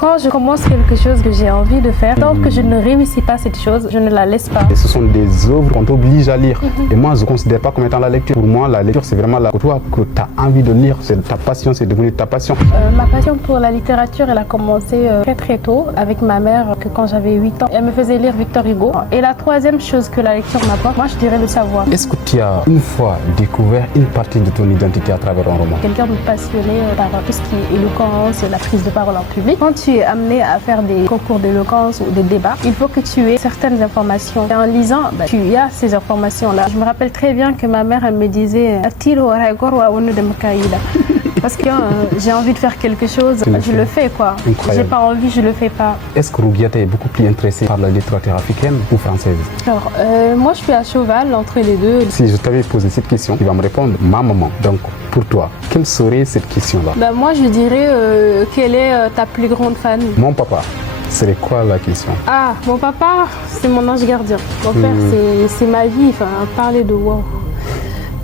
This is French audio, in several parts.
Quand je commence quelque chose que j'ai envie de faire, tant que je ne réussis pas cette chose, je ne la laisse pas. Et ce sont des œuvres qu'on t'oblige à lire. Et moi, je ne considère pas comme étant la lecture. Pour moi, la lecture, c'est vraiment la toi que tu as envie de lire. C'est ta passion, c'est devenu ta passion. Ma passion pour la littérature, elle a commencé très très tôt avec ma mère, que quand j'avais 8 ans, elle me faisait lire Victor Hugo. Et la troisième chose que la lecture m'apporte, moi je dirais le savoir. Est-ce que tu as une fois découvert une partie de ton identité à travers un roman? Quelqu'un de passionné par tout ce qui est éloquence, la prise de parole en public. Quand tu es amené à faire des concours d'éloquence ou des débats, il faut que tu aies certaines informations. Et en lisant, tu as ces informations-là. Je me rappelle très bien que ma mère, elle me disait parce que j'ai envie de faire quelque chose, je le fais quoi. J'ai pas envie, je le fais pas. Est-ce que Rougiata est beaucoup plus intéressée par la littérature africaine ou française? Alors, moi je suis à cheval entre les deux. Si je t'avais posé cette question, tu vas me répondre ma maman. Donc, pour toi, quelle serait cette question-là? Moi je dirais, quelle est ta plus grande fan? Mon papa. C'est quoi la question? Ah, mon papa, c'est mon ange gardien. Mon père, c'est ma vie. Enfin, parler de wow.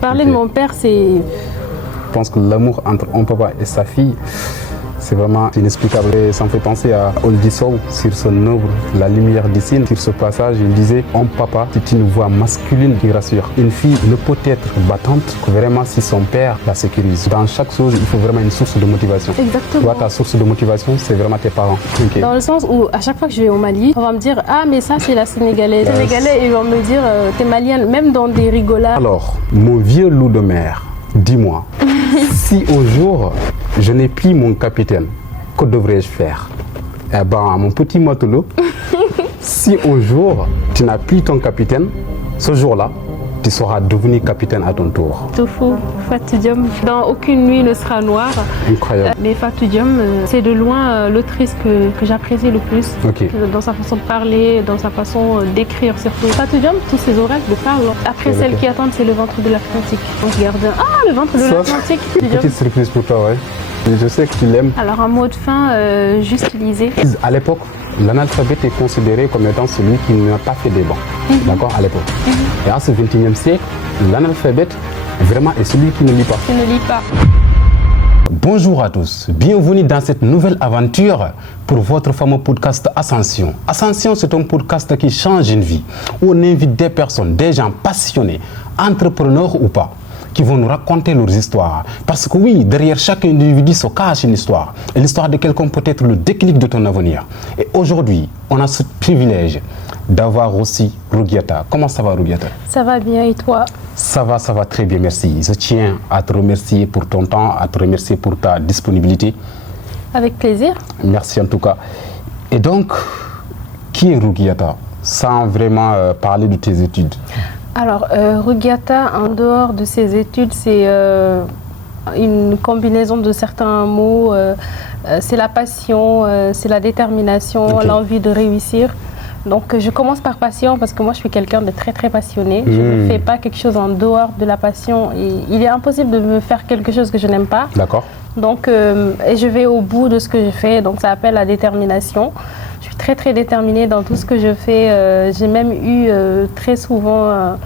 Parler de mon père, c'est... Je pense que l'amour entre un papa et sa fille, c'est vraiment inexplicable. Et ça me fait penser à Oldie Sow sur son œuvre La lumière des signes. Sur ce passage, il disait « Un papa, c'est une voix masculine qui rassure. Une fille ne peut être battante que vraiment si son père la sécurise. Dans chaque chose, il faut vraiment une source de motivation. » Exactement. Toi, ta source de motivation, c'est vraiment tes parents. Okay. Dans le sens où, à chaque fois que je vais au Mali, on va me dire « Ah, mais ça, c'est la Sénégalaise. » Les Sénégalais, ils vont me dire « T'es malienne », même dans des rigolades. Alors, mon vieux loup de mer, dis-moi, si au jour, je n'ai plus mon capitaine, que devrais-je faire? Eh ben, mon petit matelot, si au jour, tu n'as plus ton capitaine, ce jour-là, tu seras devenu capitaine à ton tour. Tofu, Fatou Diom. Dans Aucune nuit ne sera noire. Incroyable. Mais Fatou Diom, c'est de loin l'autrice que j'apprécie le plus. Okay. Dans sa façon de parler, dans sa façon d'écrire surtout. Fatou Diom, tous ses ouvrages de parlent. Après, celle qui attend, c'est Le ventre de l'Atlantique. On regarde. Ah, Le ventre de l'Atlantique. Une petite surprise pour toi, ouais. Je sais que tu l'aimes. Alors, un mot de fin, juste lisez. À l'époque, l'analphabète est considéré comme étant celui qui n'a pas fait des bancs. D'accord, à l'époque. Et à ce 21e siècle, l'analphabète vraiment est celui qui ne lit pas. Qui ne lit pas. Bonjour à tous, bienvenue dans cette nouvelle aventure pour votre fameux podcast Ascension. Ascension, c'est un podcast qui change une vie, où on invite des personnes, des gens passionnés, entrepreneurs ou pas, qui vont nous raconter leurs histoires. Parce que oui, derrière chaque individu se cache une histoire. Et l'histoire de quelqu'un peut être le déclic de ton avenir. Et aujourd'hui, on a ce privilège d'avoir aussi Rougiata. Comment ça va, Rougiata? Ça va bien, et toi? Ça va très bien, merci. Je tiens à te remercier pour ton temps, à te remercier pour ta disponibilité. Avec plaisir. Merci en tout cas. Et donc, qui est Rougiata? Sans vraiment parler de tes études. Alors, Rougiata, en dehors de ses études, c'est une combinaison de certains mots. C'est la passion, c'est la détermination, l'envie de réussir. Donc, je commence par passion parce que moi, je suis quelqu'un de très, très passionné. Je ne fais pas quelque chose en dehors de la passion. Et il est impossible de me faire quelque chose que je n'aime pas. D'accord. Donc, et je vais au bout de ce que je fais. Donc, ça s'appelle la détermination. Je suis très, très déterminée dans tout ce que je fais. J'ai même eu très souvent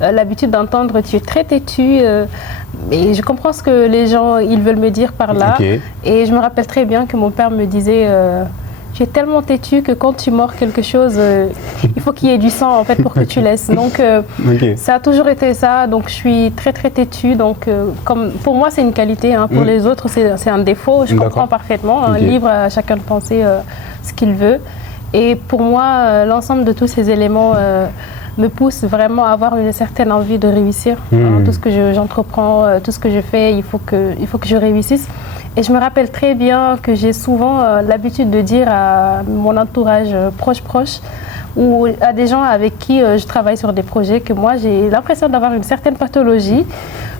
l'habitude d'entendre « tu es très têtu ». Et je comprends ce que les gens ils veulent me dire par là. Okay. Et je me rappelle très bien que mon père me disait tu es tellement têtu que quand tu mords quelque chose, il faut qu'il y ait du sang en fait pour que tu laisses. Donc ça a toujours été ça. Donc je suis très très têtu. Donc comme pour moi c'est une qualité, hein. Pour les autres c'est un défaut. Je comprends parfaitement. Un livre à chacun de penser ce qu'il veut. Et pour moi l'ensemble de tous ces éléments me pousse vraiment à avoir une certaine envie de réussir. Tout ce que j'entreprends, tout ce que je fais, il faut que je réussisse. Et je me rappelle très bien que j'ai souvent l'habitude de dire à mon entourage proche ou à des gens avec qui je travaille sur des projets que moi j'ai l'impression d'avoir une certaine pathologie,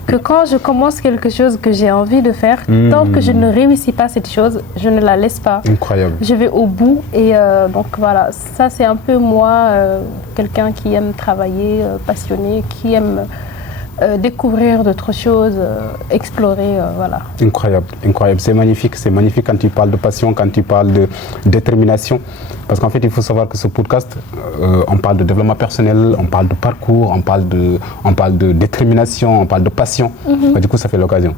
que quand je commence quelque chose que j'ai envie de faire, tant que je ne réussis pas cette chose, je ne la laisse pas. Incroyable. Je vais au bout et donc voilà, ça c'est un peu moi, quelqu'un qui aime travailler, passionné, qui aime découvrir d'autres choses, explorer, voilà. Incroyable, incroyable. C'est magnifique quand tu parles de passion, quand tu parles de détermination. Parce qu'en fait, il faut savoir que ce podcast, on parle de développement personnel, on parle de parcours, on parle de détermination, on parle de passion. Du coup, ça fait l'occasion.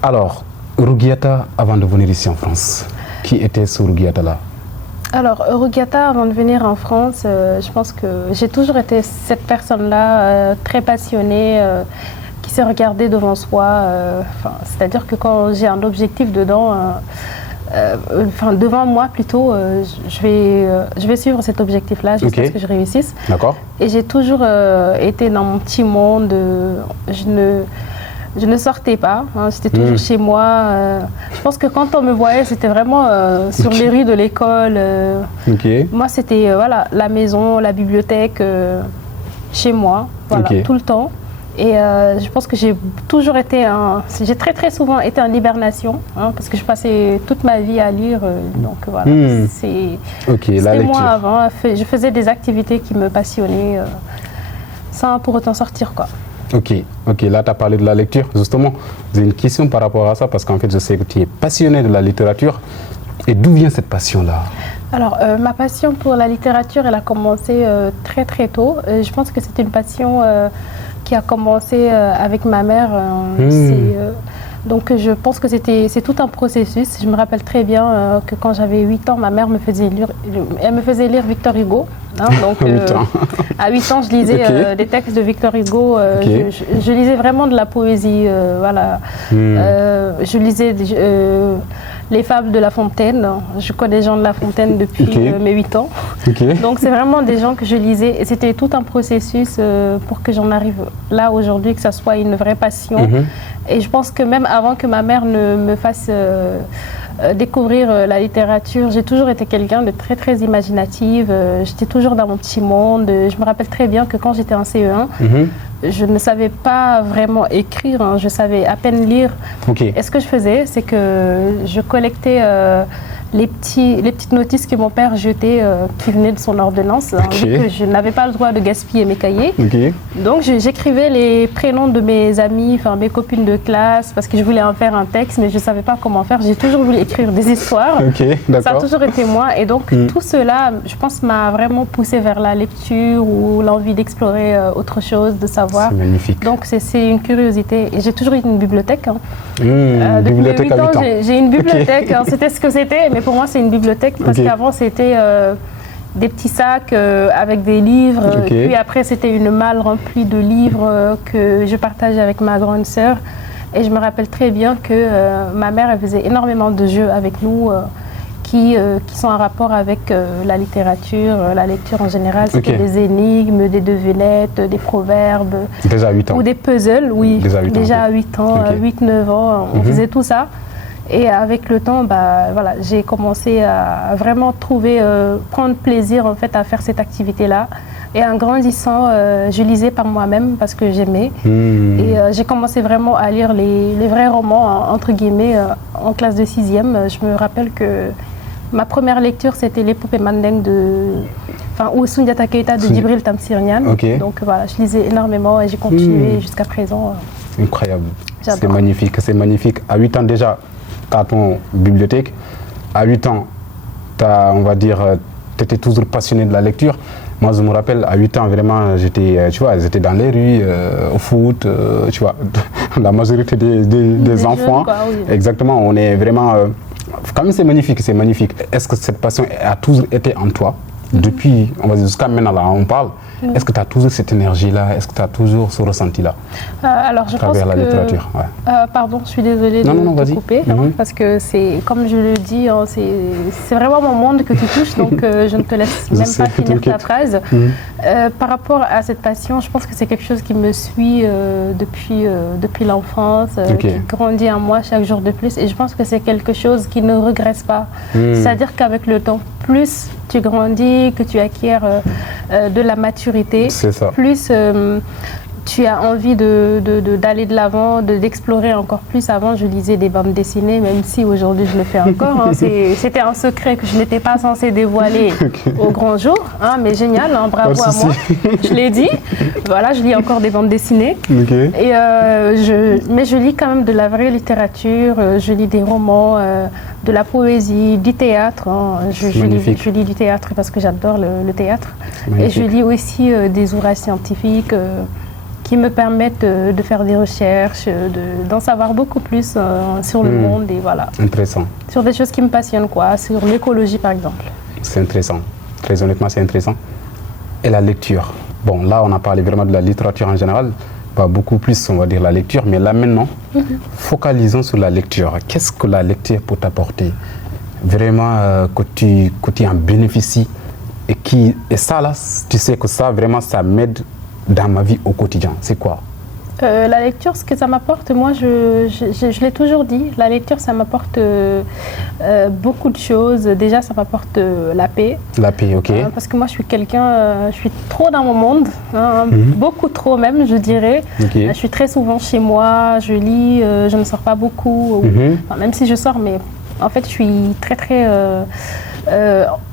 Alors, Rougiata, avant de venir ici en France, Qui était ce Rugiata-là? Alors, Rugiata, avant de venir en France, je pense que j'ai toujours été cette personne-là, très passionnée, qui sait regarder devant soi. C'est-à-dire que quand j'ai un objectif dedans, devant moi plutôt, je vais suivre cet objectif-là jusqu'à ce que je réussisse. D'accord. Et j'ai toujours été dans mon petit monde. Je ne sortais pas, hein, j'étais toujours chez moi. Je pense que quand on me voyait, c'était vraiment sur les rues de l'école. Moi, c'était la maison, la bibliothèque, chez moi, tout le temps. Et je pense que j'ai toujours été, j'ai très souvent été en hibernation, hein, parce que je passais toute ma vie à lire. Donc voilà, c'était moi avant. Je faisais des activités qui me passionnaient, sans pour autant sortir, quoi. Ok, là tu as parlé de la lecture, justement. J'ai une question par rapport à ça, parce qu'en fait je sais que tu es passionné de la littérature. Et d'où vient cette passion-là? Alors, ma passion pour la littérature, elle a commencé très tôt. Je pense que c'est une passion qui a commencé avec ma mère. Donc je pense que c'est tout un processus. Je me rappelle très bien que quand j'avais 8 ans, ma mère me faisait lire Victor Hugo. Hein, donc, à 8 ans, je lisais des textes de Victor Hugo. Je lisais vraiment de la poésie. Je lisais les fables de La Fontaine. Je connais Jean de La Fontaine depuis mes 8 ans. Donc c'est vraiment des gens que je lisais. Et c'était tout un processus pour que j'en arrive là aujourd'hui, que ça soit une vraie passion. Et je pense que même avant que ma mère ne me fasse découvrir la littérature, j'ai toujours été quelqu'un de très imaginative. J'étais toujours dans mon petit monde. Je me rappelle très bien que quand j'étais en CE1, je ne savais pas vraiment écrire, hein, je savais à peine lire. Et ce que je faisais, c'est que je collectais les petites notices que mon père jetait qui venaient de son ordonnance, hein, vu que je n'avais pas le droit de gaspiller mes cahiers. Donc j'écrivais les prénoms de mes amis, mes copines de classe, parce que je voulais en faire un texte, mais je ne savais pas comment faire. J'ai toujours voulu écrire des histoires. Ça a toujours été moi. Et donc tout cela, je pense, m'a vraiment poussée vers la lecture ou l'envie d'explorer autre chose, de savoir. C'est magnifique. Donc c'est une curiosité. Et j'ai toujours eu une bibliothèque. Hein. Depuis mes 8 ans, j'ai une bibliothèque. Hein. C'était ce que c'était. Mais pour moi, c'est une bibliothèque parce qu'avant, c'était des petits sacs avec des livres. Puis après, c'était une malle remplie de livres que je partageais avec ma grande sœur. Et je me rappelle très bien que ma mère, elle faisait énormément de jeux avec nous qui sont en rapport avec la littérature, la lecture en général. C'était des énigmes, des devinettes, des proverbes. Déjà à 8 ans. Ou des puzzles, oui. Déjà à 8 ans, 8-9 ans, on faisait tout ça. Et avec le temps, j'ai commencé à vraiment prendre plaisir en fait à faire cette activité-là. Et en grandissant, je lisais par moi-même parce que j'aimais. Et j'ai commencé vraiment à lire les vrais romans, entre guillemets, en classe de 6e. Je me rappelle que ma première lecture, c'était L'épopée Mandingue ou Soundiata Keita de Djibril Tamsir Niane. Donc voilà, je lisais énormément et j'ai continué jusqu'à présent. Incroyable. C'est magnifique, c'est magnifique. À 8 ans déjà, tu as ton bibliothèque. À 8 ans, tu étais toujours passionné de la lecture. Moi, je me rappelle, à 8 ans, vraiment, j'étais dans les rues, au foot, tu vois, la majorité des enfants. Jeunes, quoi, oui. Exactement, on est vraiment... quand même, c'est magnifique, c'est magnifique. Est-ce que cette passion a toujours été en toi? Depuis, on va dire, jusqu'à maintenant, là, on parle. Est-ce que tu as toujours cette énergie-là? Est-ce que tu as toujours ce ressenti-là alors, je à travers pense la littérature? Pardon, je suis désolée de te couper, parce que c'est, comme je le dis, c'est vraiment mon monde que tu touches, donc je ne te laisse même pas finir ta phrase. Par rapport à cette passion, je pense que c'est quelque chose qui me suit depuis l'enfance, qui grandit en moi chaque jour de plus, et je pense que c'est quelque chose qui ne regresse pas. C'est-à-dire qu'avec le temps, plus tu grandis, que tu acquiers de la maturité, plus tu as envie d'aller de l'avant, d'explorer encore plus. Avant, je lisais des bandes dessinées, même si aujourd'hui je le fais encore. Hein. C'était un secret que je n'étais pas censée dévoiler au grand jour. Hein, mais génial, hein, bravo à moi. Je l'ai dit. Voilà, je lis encore des bandes dessinées. Et, mais je lis quand même de la vraie littérature. Je lis des romans, de la poésie, du théâtre. Hein. Je lis du théâtre parce que j'adore le théâtre. Et je lis aussi des ouvrages scientifiques qui me permettent de faire des recherches, d'en savoir beaucoup plus sur le monde et voilà. Intéressant. Sur des choses qui me passionnent, quoi, sur l'écologie par exemple. C'est intéressant. Très honnêtement, c'est intéressant. Et la lecture. Bon, là, on a parlé vraiment de la littérature en général, pas beaucoup plus, on va dire, la lecture, mais là maintenant, focalisons sur la lecture. Qu'est-ce que la lecture peut t'apporter? Vraiment, que tu en bénéficies et ça, là, tu sais que ça, vraiment, ça m'aide dans ma vie au quotidien. C'est quoi? La lecture, ce que ça m'apporte, moi, je l'ai toujours dit, la lecture, ça m'apporte beaucoup de choses. Déjà, ça m'apporte la paix. La paix, ok. Parce que moi, je suis quelqu'un, je suis trop dans mon monde, beaucoup trop même, je dirais. Okay. Je suis très souvent chez moi, je lis, je ne sors pas beaucoup, enfin, même si je sors, mais en fait, je suis très, très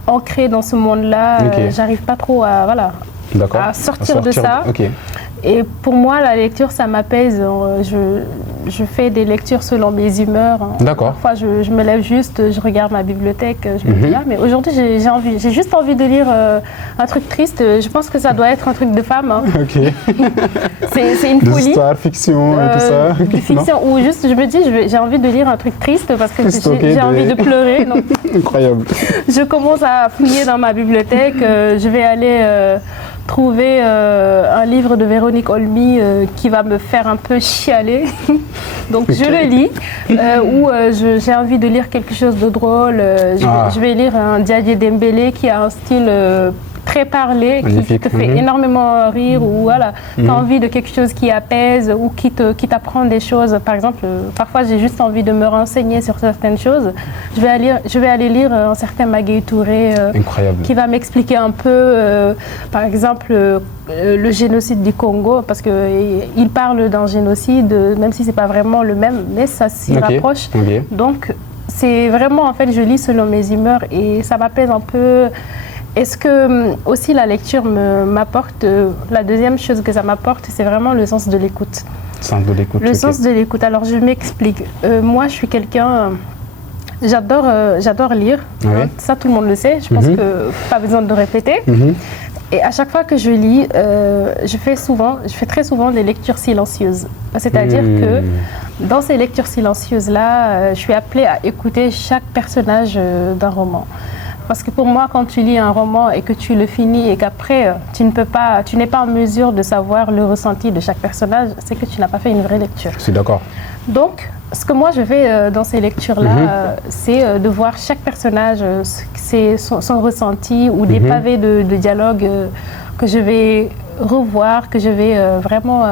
ancrée dans ce monde-là. Okay. J'arrive pas trop à sortir de ça. Okay. Et pour moi, la lecture, ça m'apaise. Je fais des lectures selon mes humeurs. D'accord. Parfois, je me lève juste, je regarde ma bibliothèque, je me dis là, mais aujourd'hui, j'ai juste envie de lire un truc triste. Je pense que ça doit être un truc de femme. Hein. Ok. C'est une folie. Histoire, fiction et tout ça. Okay. Fiction, ou juste, je me dis, j'ai envie de lire un truc triste parce que j'ai envie de pleurer. Donc, incroyable. Je commence à fouiller dans ma bibliothèque. Je vais aller trouver un livre de Véronique Olmy qui va me faire un peu chialer. Donc je le lis, ou j'ai envie de lire quelque chose de drôle. Je vais lire un Diadier Dembélé qui a un style très parlé, qui te fait énormément rire, ou voilà, tu as envie de quelque chose qui apaise ou qui t'apprend des choses. Par exemple, parfois j'ai juste envie de me renseigner sur certaines choses. Je vais aller lire un certain Magueye Touré qui va m'expliquer un peu, par exemple, le génocide du Congo, parce qu'il parle d'un génocide, même si c'est pas vraiment le même, mais ça s'y rapproche. Donc c'est vraiment, en fait, je lis selon mes humeurs et ça m'apaise un peu. Est-ce que aussi la lecture m'apporte, la deuxième chose que ça m'apporte, c'est vraiment le sens de l'écoute. Le sens de l'écoute. Alors je m'explique. Moi, je suis quelqu'un, j'adore lire. Oui. Hein, ça, tout le monde le sait. Je pense que pas besoin de répéter. Et à chaque fois que je lis, je fais très souvent des lectures silencieuses. C'est-à-dire que dans ces lectures silencieuses-là, je suis appelée à écouter chaque personnage d'un roman. Parce que pour moi, quand tu lis un roman et que tu le finis et qu'après, tu n'es pas en mesure de savoir le ressenti de chaque personnage, c'est que tu n'as pas fait une vraie lecture. Je suis d'accord. Donc, ce que moi je fais dans ces lectures-là, c'est de voir chaque personnage, son ressenti ou des pavés de dialogue que je vais revoir, que je vais vraiment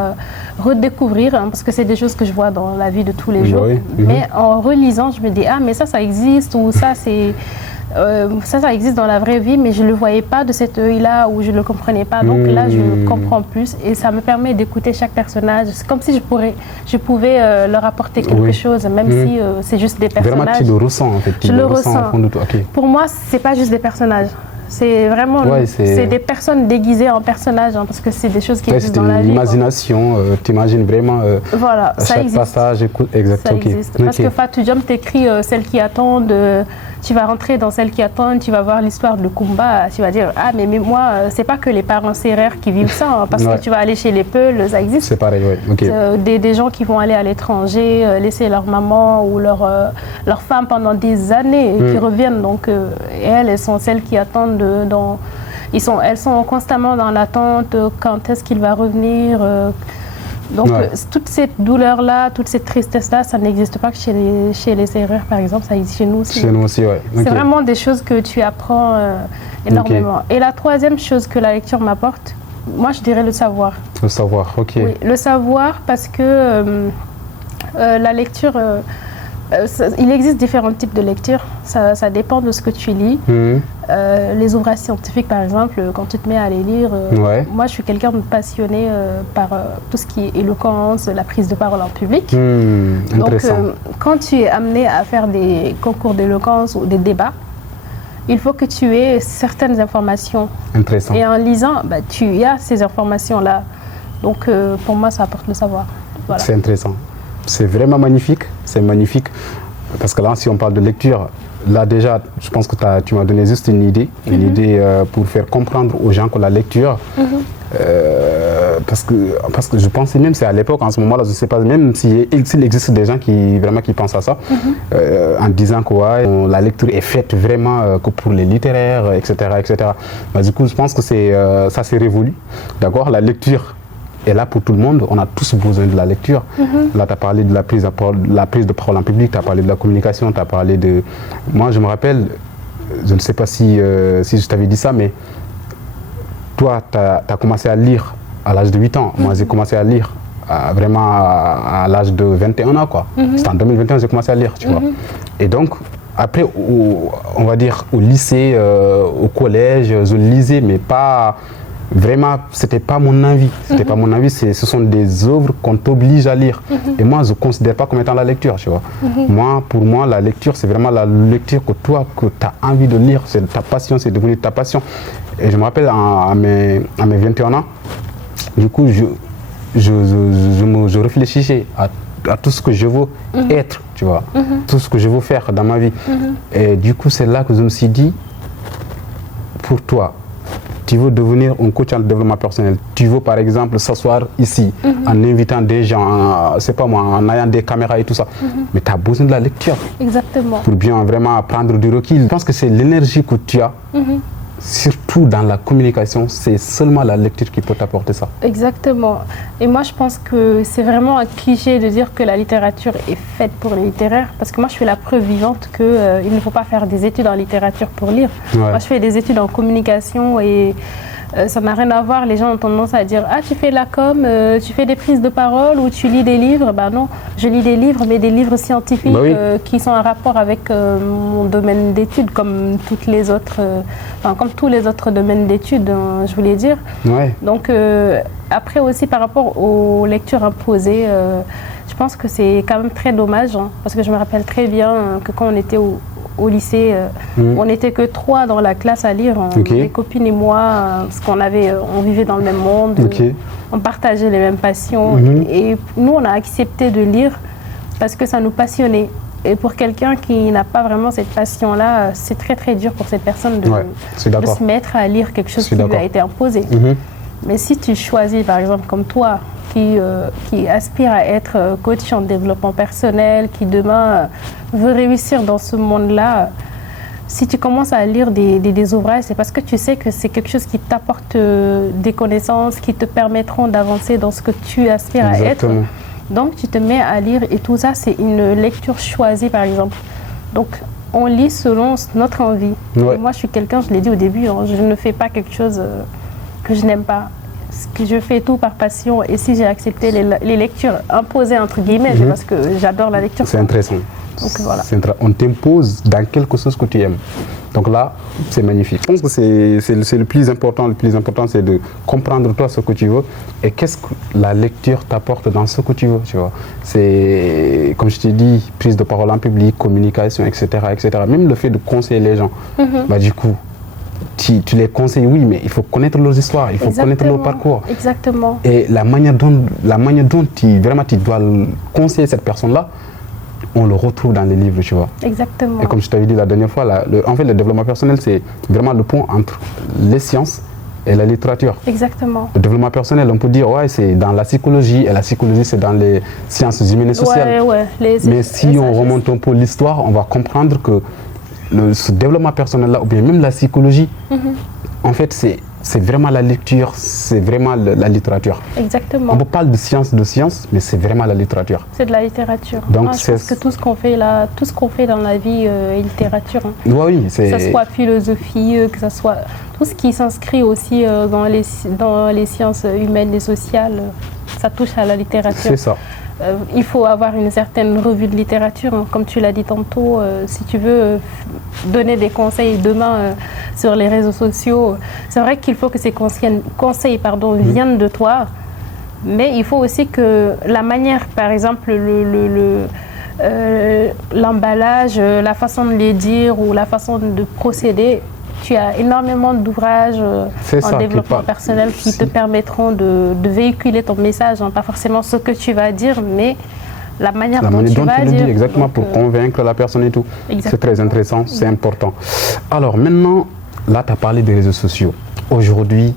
redécouvrir, hein, parce que c'est des choses que je vois dans la vie de tous les jours. Mais en relisant, je me dis, ah, mais ça existe, ou ça, c'est... ça existe dans la vraie vie, mais je ne le voyais pas de cet œil-là, ou je ne le comprenais pas. Donc là, je comprends plus et ça me permet d'écouter chaque personnage. C'est comme si je pouvais leur apporter quelque chose, même si c'est juste des personnages. Vraiment, tu le ressens, en fait. Je le ressens. Pour moi, ce n'est pas juste des personnages. C'est vraiment c'est des personnes déguisées en personnages, hein, parce que c'est des choses qui existent dans la vie. L'imagination, tu imagines vraiment voilà, ça chaque existe. Passage. Exactement. Ça existe. Parce que Fatou Diom t'écrit Celles qui attendent. Tu vas rentrer dans Celles qui attendent, tu vas voir l'histoire de Kumba, tu vas dire, ah mais moi, c'est pas que les parents sérères qui vivent ça, hein, parce que tu vas aller chez les Peuls, ça existe. C'est pareil, oui. Des gens qui vont aller à l'étranger, laisser leur maman ou leur femme pendant des années et qui reviennent. Donc, elles sont celles qui attendent, elles sont constamment dans l'attente, quand est-ce qu'il va revenir. Donc, toute cette douleur-là, toute cette tristesse-là, ça n'existe pas que chez les serreurs, par exemple, ça existe chez nous aussi. Chez nous aussi, oui. C'est vraiment des choses que tu apprends énormément. Et la troisième chose que la lecture m'apporte, moi, je dirais le savoir. Le savoir, ok. Oui, le savoir, parce que la lecture... il existe différents types de lecture, ça dépend de ce que tu lis. Les ouvrages scientifiques, par exemple, quand tu te mets à les lire, moi je suis quelqu'un de passionné par tout ce qui est éloquence, la prise de parole en public. Donc quand tu es amené à faire des concours d'éloquence ou des débats, il faut que tu aies certaines informations. Intéressant. Et en lisant, tu as ces informations-là. Donc pour moi, ça apporte le savoir. Voilà. C'est intéressant. C'est vraiment magnifique, c'est magnifique, parce que là, si on parle de lecture, là déjà, je pense que tu m'as donné juste une idée pour faire comprendre aux gens que la lecture, parce que je pensais même, c'est à l'époque, en ce moment-là, je ne sais pas, même s'il existe des gens qui pensent à ça, en disant que ouais, la lecture est faite vraiment que pour les littéraires, etc. etc. Bah, du coup, je pense que ça s'est révolu. D'accord, la lecture est là pour tout le monde, on a tous besoin de la lecture. Là, tu as parlé de la prise de parole en public, tu as parlé de la communication, tu as parlé de... Moi, je me rappelle, je ne sais pas si je t'avais dit ça, mais toi, tu as commencé à lire à l'âge de 8 ans. Moi, j'ai commencé à lire vraiment à l'âge de 21 ans, quoi. C'était en 2021 que j'ai commencé à lire, tu vois. Et donc, après, on va dire au lycée, au collège, je lisais, mais pas... Vraiment, c'était pas mon avis. C'était pas mon avis. Ce sont des œuvres qu'on t'oblige à lire. Et moi, je ne considère pas comme étant la lecture, tu vois. Pour moi, la lecture, c'est vraiment la lecture que toi, que tu as envie de lire. C'est ta passion, c'est devenu ta passion. Et je me rappelle, à mes 21 ans, du coup, je réfléchissais à tout ce que je veux être, tu vois. Tout ce que je veux faire dans ma vie. Et du coup, c'est là que je me suis dit, pour toi, tu veux devenir un coach en développement personnel, tu veux par exemple s'asseoir ici en invitant des gens, c'est pas moi, en ayant des caméras et tout ça, mais tu as besoin de la lecture. Exactement. Pour bien vraiment prendre du recul. Je pense que c'est l'énergie que tu as, surtout dans la communication, c'est seulement la lecture qui peut t'apporter ça. Exactement. Et moi, je pense que c'est vraiment un cliché de dire que la littérature est faite pour les littéraires, parce que moi, je suis la preuve vivante qu'il ne faut pas faire des études en littérature pour lire. Ouais. Moi, je fais des études en communication et ça n'a rien à voir. Les gens ont tendance à dire « Ah, tu fais de la com, tu fais des prises de parole ou tu lis des livres ». Ben non, je lis des livres, mais des livres scientifiques qui sont en rapport avec mon domaine d'études, comme toutes les autres, comme tous les autres domaines d'études, je voulais dire. Ouais. Donc, après aussi, par rapport aux lectures imposées, je pense que c'est quand même très dommage, parce que je me rappelle très bien que quand on était au lycée, on n'était que 3 dans la classe à lire, mes copines et moi, parce on vivait dans le même monde, on partageait les mêmes passions. Et nous, on a accepté de lire parce que ça nous passionnait. Et pour quelqu'un qui n'a pas vraiment cette passion-là, c'est très très dur pour cette personne de se mettre à lire quelque chose qui lui a été imposé. Mais si tu choisis, par exemple, comme toi, qui aspire à être coach en développement personnel, qui demain veut réussir dans ce monde-là, si tu commences à lire des ouvrages, c'est parce que tu sais que c'est quelque chose qui t'apporte des connaissances, qui te permettront d'avancer dans ce que tu aspires à être. Donc tu te mets à lire et tout ça, c'est une lecture choisie, par exemple. Donc on lit selon notre envie. Et moi, je suis quelqu'un, je l'ai dit au début, je ne fais pas quelque chose que je n'aime pas. Que je fais tout par passion, et si j'ai accepté les lectures imposées entre guillemets, c'est parce que j'adore la lecture. C'est intéressant. Donc, voilà. On t'impose dans quelque chose que tu aimes. Donc là, c'est magnifique. Je pense que c'est le plus important. Le plus important, c'est de comprendre toi ce que tu veux et qu'est-ce que la lecture t'apporte dans ce que tu veux. Tu vois. C'est, comme je t'ai dit, prise de parole en public, communication, etc., etc. Même le fait de conseiller les gens, bah, du coup, tu les conseilles, oui, mais il faut connaître leurs histoires, il faut connaître leur parcours. Exactement. Et la manière dont tu dois conseiller cette personne-là, on le retrouve dans les livres, tu vois. Exactement. Et comme je t'avais dit la dernière fois, en fait, le développement personnel, c'est vraiment le pont entre les sciences et la littérature. Exactement. Le développement personnel, on peut dire, ouais, c'est dans la psychologie, et la psychologie, c'est dans les sciences humaines et sociales. Mais si on remonte un peu l'histoire, on va comprendre que ce développement personnel-là, ou bien même la psychologie, en fait, c'est vraiment la lecture, c'est vraiment la littérature. Exactement. On peut parler de science, mais c'est vraiment la littérature. C'est de la littérature. Donc, je pense que tout ce qu'on fait là, tout ce qu'on fait dans la vie est littérature. Oui, que ce soit philosophie, que ce soit tout ce qui s'inscrit aussi dans les sciences humaines et sociales, ça touche à la littérature. C'est ça. Il faut avoir une certaine revue de littérature, comme tu l'as dit tantôt. Si tu veux donner des conseils demain sur les réseaux sociaux, c'est vrai qu'il faut que ces conseils viennent de toi, mais il faut aussi que la manière, par exemple, l'emballage, la façon de les dire ou la façon de procéder, tu as énormément d'ouvrages en développement personnel qui te permettront de véhiculer ton message, pas forcément ce que tu vas dire, mais la manière dont tu vas dire. Exactement, pour convaincre la personne et tout. C'est très intéressant, c'est important. Alors maintenant, là, tu as parlé des réseaux sociaux. Aujourd'hui,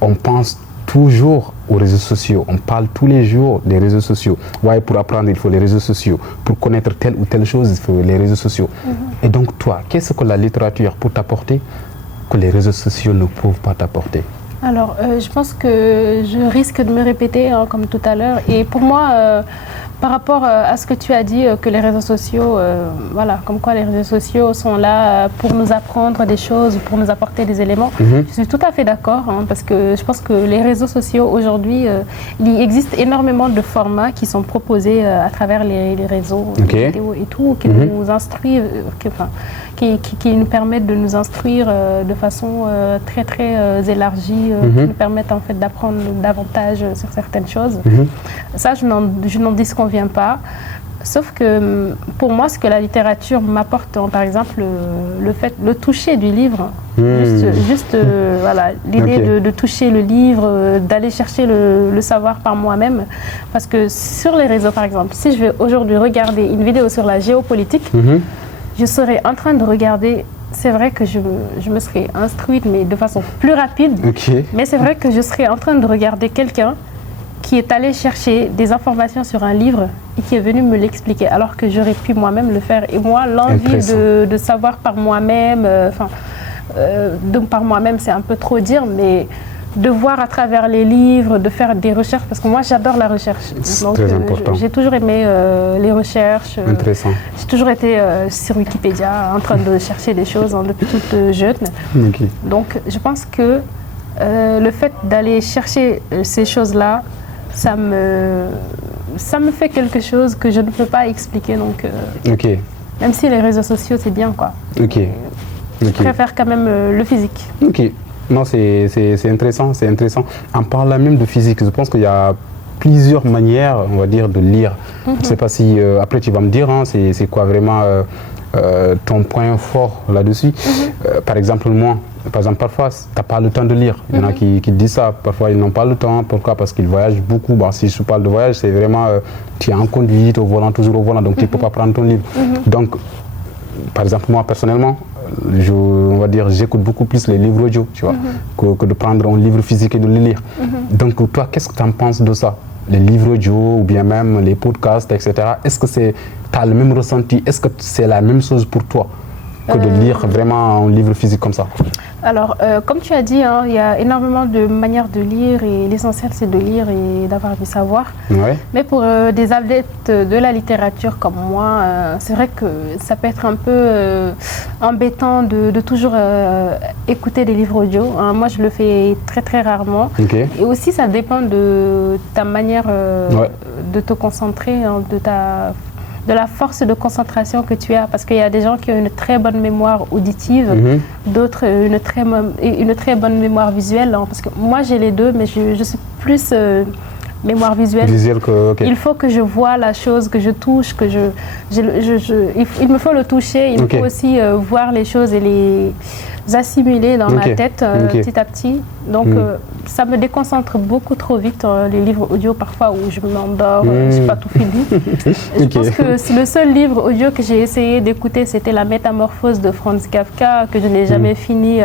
on pense toujours aux réseaux sociaux. On parle tous les jours des réseaux sociaux. Ouais, pour apprendre, il faut les réseaux sociaux. Pour connaître telle ou telle chose, il faut les réseaux sociaux. Et donc toi, qu'est-ce que la littérature peut t'apporter que les réseaux sociaux ne peuvent pas t'apporter? Alors, je pense que je risque de me répéter, hein, comme tout à l'heure. Et pour moi, par rapport à ce que tu as dit, que les réseaux sociaux, voilà, comme quoi les réseaux sociaux sont là pour nous apprendre des choses, pour nous apporter des éléments, je suis tout à fait d'accord, hein, parce que je pense que les réseaux sociaux aujourd'hui, il existe énormément de formats qui sont proposés à travers les réseaux, les vidéos et tout, qui nous instruisent, qui nous permettent de nous instruire de façon très très élargie, qui nous permettent en fait d'apprendre davantage sur certaines choses. Ça, je n'en disconviens pas. Sauf que pour moi, ce que la littérature m'apporte, par exemple, le toucher du livre, voilà, l'idée de toucher le livre, d'aller chercher le savoir par moi-même. Parce que sur les réseaux, par exemple, si je vais aujourd'hui regarder une vidéo sur la géopolitique, je serais en train de regarder, c'est vrai que je me serais instruite, mais de façon plus rapide. Mais c'est vrai que je serais en train de regarder quelqu'un qui est allé chercher des informations sur un livre et qui est venu me l'expliquer, alors que j'aurais pu moi-même le faire. Et moi, l'envie de savoir par moi-même, par moi-même, c'est un peu trop dire, mais de voir à travers les livres, de faire des recherches, parce que moi j'adore la recherche. Donc j'ai toujours aimé les recherches. Intéressant. J'ai toujours été sur Wikipédia en train de chercher des choses depuis toute jeune. Donc je pense que le fait d'aller chercher ces choses-là, ça me fait quelque chose que je ne peux pas expliquer. Donc même si les réseaux sociaux c'est bien, quoi. Je préfère quand même le physique. Non, c'est intéressant, c'est intéressant. En parlant même de physique, je pense qu'il y a plusieurs manières, on va dire, de lire. Je ne sais pas si, après tu vas me dire, hein, c'est quoi vraiment ton point fort là-dessus. Par exemple, moi, parfois, tu n'as pas le temps de lire. Il y en a qui disent ça, parfois ils n'ont pas le temps. Pourquoi? Parce qu'ils voyagent beaucoup. Bon, si je parle de voyage, c'est vraiment, tu es en conduite, au volant, toujours au volant, donc tu ne peux pas prendre ton livre. Donc, par exemple, moi, personnellement, on va dire, j'écoute beaucoup plus les livres audio, tu vois, que de prendre un livre physique et de le lire. Donc toi, qu'est-ce que tu en penses de ça? Les livres audio ou bien même les podcasts, etc. Est-ce que tu as le même ressenti? Est-ce que c'est la même chose pour toi que de lire vraiment un livre physique comme ça? Alors, comme tu as dit, hein, il y a énormément de manières de lire et l'essentiel c'est de lire et d'avoir du savoir. Mais pour des adeptes de la littérature comme moi, c'est vrai que ça peut être un peu embêtant de toujours écouter des livres audio. Hein. Moi, je le fais très très rarement. Et aussi, ça dépend de ta manière de te concentrer, hein, de la force de concentration que tu as, parce qu'il y a des gens qui ont une très bonne mémoire auditive, d'autres une très bonne mémoire visuelle, hein, parce que moi j'ai les deux, mais je suis plus mémoire visuelle. Il faut que je vois la chose, que je touche, il me faut le toucher, il me faut aussi voir les choses et les assimiler dans ma tête petit à petit. Donc ça me déconcentre beaucoup trop vite, les livres audio parfois où je m'endors, je n'ai pas tout fini. Je pense que le seul livre audio que j'ai essayé d'écouter, c'était La Métamorphose de Franz Kafka, que je n'ai jamais fini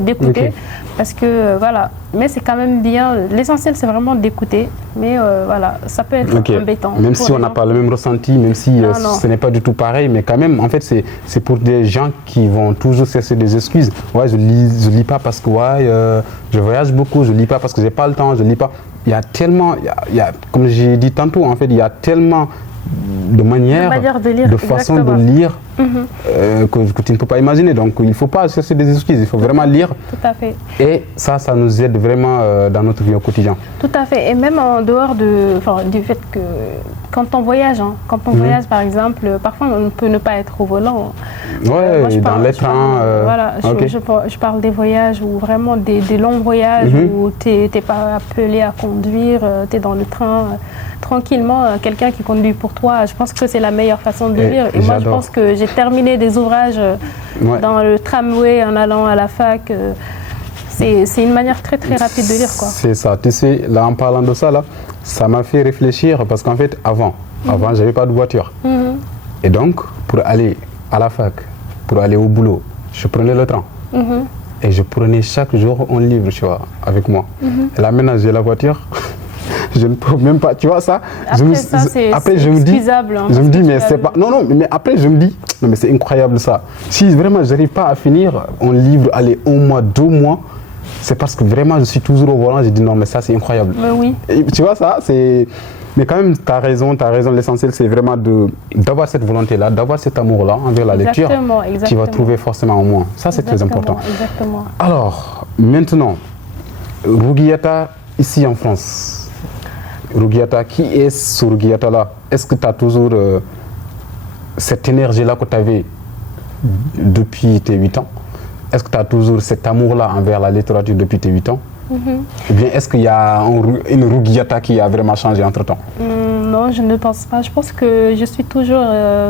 d'écouter, parce que voilà, mais c'est quand même bien, l'essentiel c'est vraiment d'écouter, mais voilà, ça peut être embêtant. Même si on n'a pas le même ressenti, même si ce n'est pas du tout pareil, mais quand même, en fait, c'est pour des gens qui vont toujours chercher des excuses. Ouais, je lis pas parce que je voyage beaucoup, je lis pas parce que j'ai pas le temps, je lis pas. Il y a tellement, comme j'ai dit tantôt, en fait, il y a tellement de manières, de façons de lire que tu ne peux pas imaginer. Donc il ne faut pas chercher des excuses, il faut vraiment lire. Tout à fait. Et ça nous aide vraiment dans notre vie au quotidien. Tout à fait. Et même en dehors du fait que quand on voyage, voyage par exemple, parfois on peut ne pas être au volant. Dans les trains. Voilà, je parle des voyages où vraiment des longs voyages où tu n'es pas appelé à conduire, tu es dans le train. Tranquillement, quelqu'un qui conduit pour toi, je pense que c'est la meilleure façon de lire. Et moi, je pense que j'ai terminé des ouvrages dans le tramway en allant à la fac. C'est une manière très très rapide de lire, quoi. C'est ça. Tu sais, là, en parlant de ça, ça m'a fait réfléchir parce qu'en fait, avant, j'avais pas de voiture. Et donc, pour aller à la fac, pour aller au boulot, je prenais le train. et je prenais chaque jour un livre, tu vois, avec moi. Et là maintenant j'ai la voiture, je ne peux même pas, tu vois ça. Après, je me dis, mais c'est pas, non, mais après je me dis, non mais c'est incroyable ça. Si vraiment je n'arrive pas à finir un livre, allez, 1 mois, 2 mois, c'est parce que vraiment je suis toujours au volant, je dis non mais ça c'est incroyable. Oui. Et, tu vois ça, c'est... Mais quand même, tu as raison, l'essentiel c'est vraiment d'avoir cette volonté-là, d'avoir cet amour-là envers la lecture, qui va trouver forcément en moi. Ça c'est très important. Exactement. Alors, maintenant, Rougiata ici en France. Rougiata, qui est ce Rougiata-là? Est-ce que tu as toujours cette énergie-là que tu avais depuis tes 8 ans? Est-ce que tu as toujours cet amour-là envers la littérature depuis tes 8 ans? Ou bien est-ce qu'il y a une Rougiata qui a vraiment changé entre-temps? Non, je ne pense pas. Je pense que je suis toujours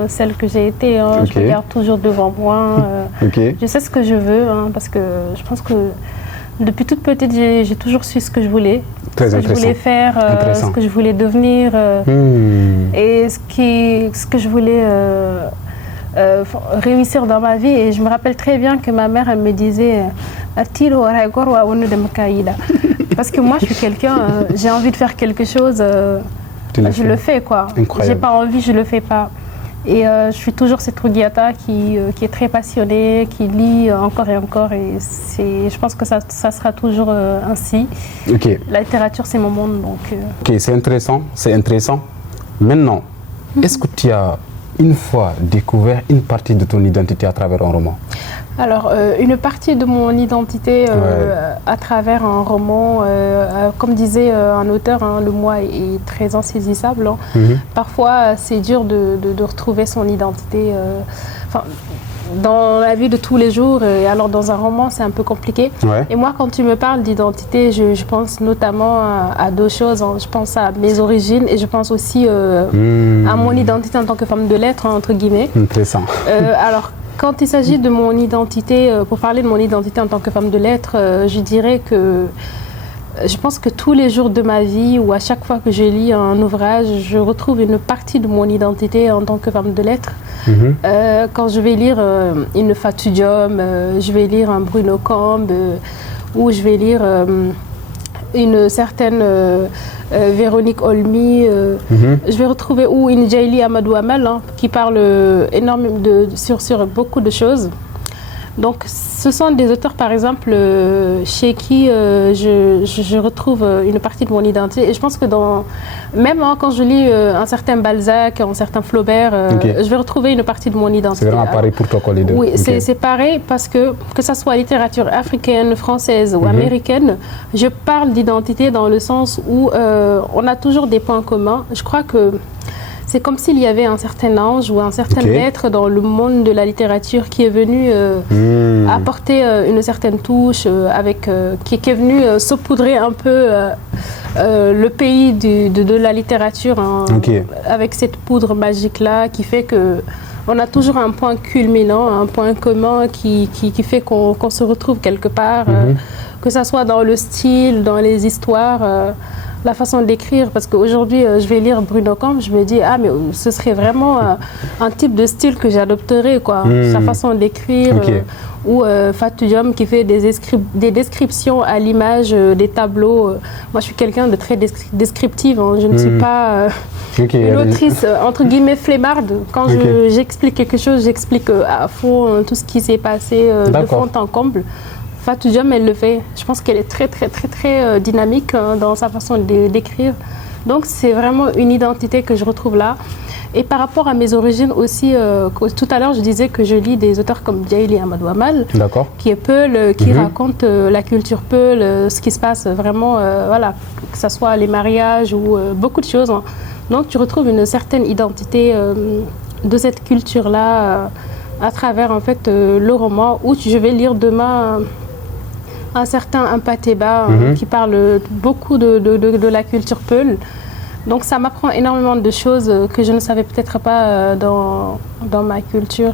celle que j'ai été. Hein. Je regarde toujours devant moi. Je sais ce que je veux, hein, parce que je pense que depuis toute petite, j'ai toujours su ce que je voulais. Ce que je voulais faire, ce que je voulais devenir et ce que je voulais réussir dans ma vie. Et je me rappelle très bien que ma mère elle me disait parce que moi je suis quelqu'un, j'ai envie de faire quelque chose, je le fais quoi. J'ai pas envie, je le fais pas. Et je suis toujours cette Rougiata qui est très passionnée, qui lit encore et encore, et je pense que ça sera toujours ainsi. La littérature c'est mon monde, donc. C'est intéressant. Maintenant, est-ce que tu as une fois découvert une partie de ton identité à travers un roman? Alors, une partie de mon identité à travers un roman, comme disait un auteur, hein, le moi est très insaisissable. Hein. Parfois, c'est dur de retrouver son identité dans la vie de tous les jours. Et alors, dans un roman, c'est un peu compliqué. Et moi, quand tu me parles d'identité, je pense notamment à 2 choses. Hein. Je pense à mes origines et je pense aussi à mon identité en tant que femme de lettres, entre guillemets. Intéressant. Alors, quand il s'agit de mon identité, pour parler de mon identité en tant que femme de lettres, je dirais que je pense que tous les jours de ma vie ou à chaque fois que je lis un ouvrage, je retrouve une partie de mon identité en tant que femme de lettres. Quand je vais lire une Fatou Diom, je vais lire un Bruno Cambe ou je vais lire une certaine Véronique Olmy, je vais retrouver ou une Djaïli Amadou Amal qui parle énormément sur beaucoup de choses. Donc ce sont des auteurs par exemple chez qui je retrouve une partie de mon identité, et je pense que même quand je lis un certain Balzac, un certain Flaubert, je vais retrouver une partie de mon identité. C'est vraiment pareil pour toi, les deux? Oui, c'est pareil parce que ça soit littérature africaine, française ou américaine, je parle d'identité dans le sens où on a toujours des points communs. Je crois que c'est comme s'il y avait un certain ange ou un certain maître dans le monde de la littérature qui est venu apporter une certaine touche, qui est venu saupoudrer un peu le pays de la littérature, hein, avec cette poudre magique-là qui fait que on a toujours un point culminant, un point commun qui fait qu'on se retrouve quelque part, que ce soit dans le style, dans les histoires, la façon d'écrire, parce qu'aujourd'hui je vais lire Bruno Cambe, je me dis mais ce serait vraiment un type de style que j'adopterais, quoi. Sa façon d'écrire, ou Fatou Diom qui fait des descriptions à l'image des tableaux. Moi je suis quelqu'un de très descriptive, hein. Je ne suis pas une autrice entre guillemets flemmarde. Quand j'explique quelque chose, j'explique à fond tout ce qui s'est passé de fond en comble. Fatou Diom, elle le fait. Je pense qu'elle est très, très, très, très dynamique dans sa façon d'écrire. Donc, c'est vraiment une identité que je retrouve là. Et par rapport à mes origines aussi, tout à l'heure, je disais que je lis des auteurs comme Djaïli Amadou Amal, qui est Peul, qui raconte la culture Peul, ce qui se passe vraiment, voilà, que ce soit les mariages ou beaucoup de choses. Hein. Donc, tu retrouves une certaine identité de cette culture-là à travers, en fait, le roman où je vais lire demain un certain Impateba qui parle beaucoup de la culture Peul. Donc ça m'apprend énormément de choses que je ne savais peut-être pas dans ma culture.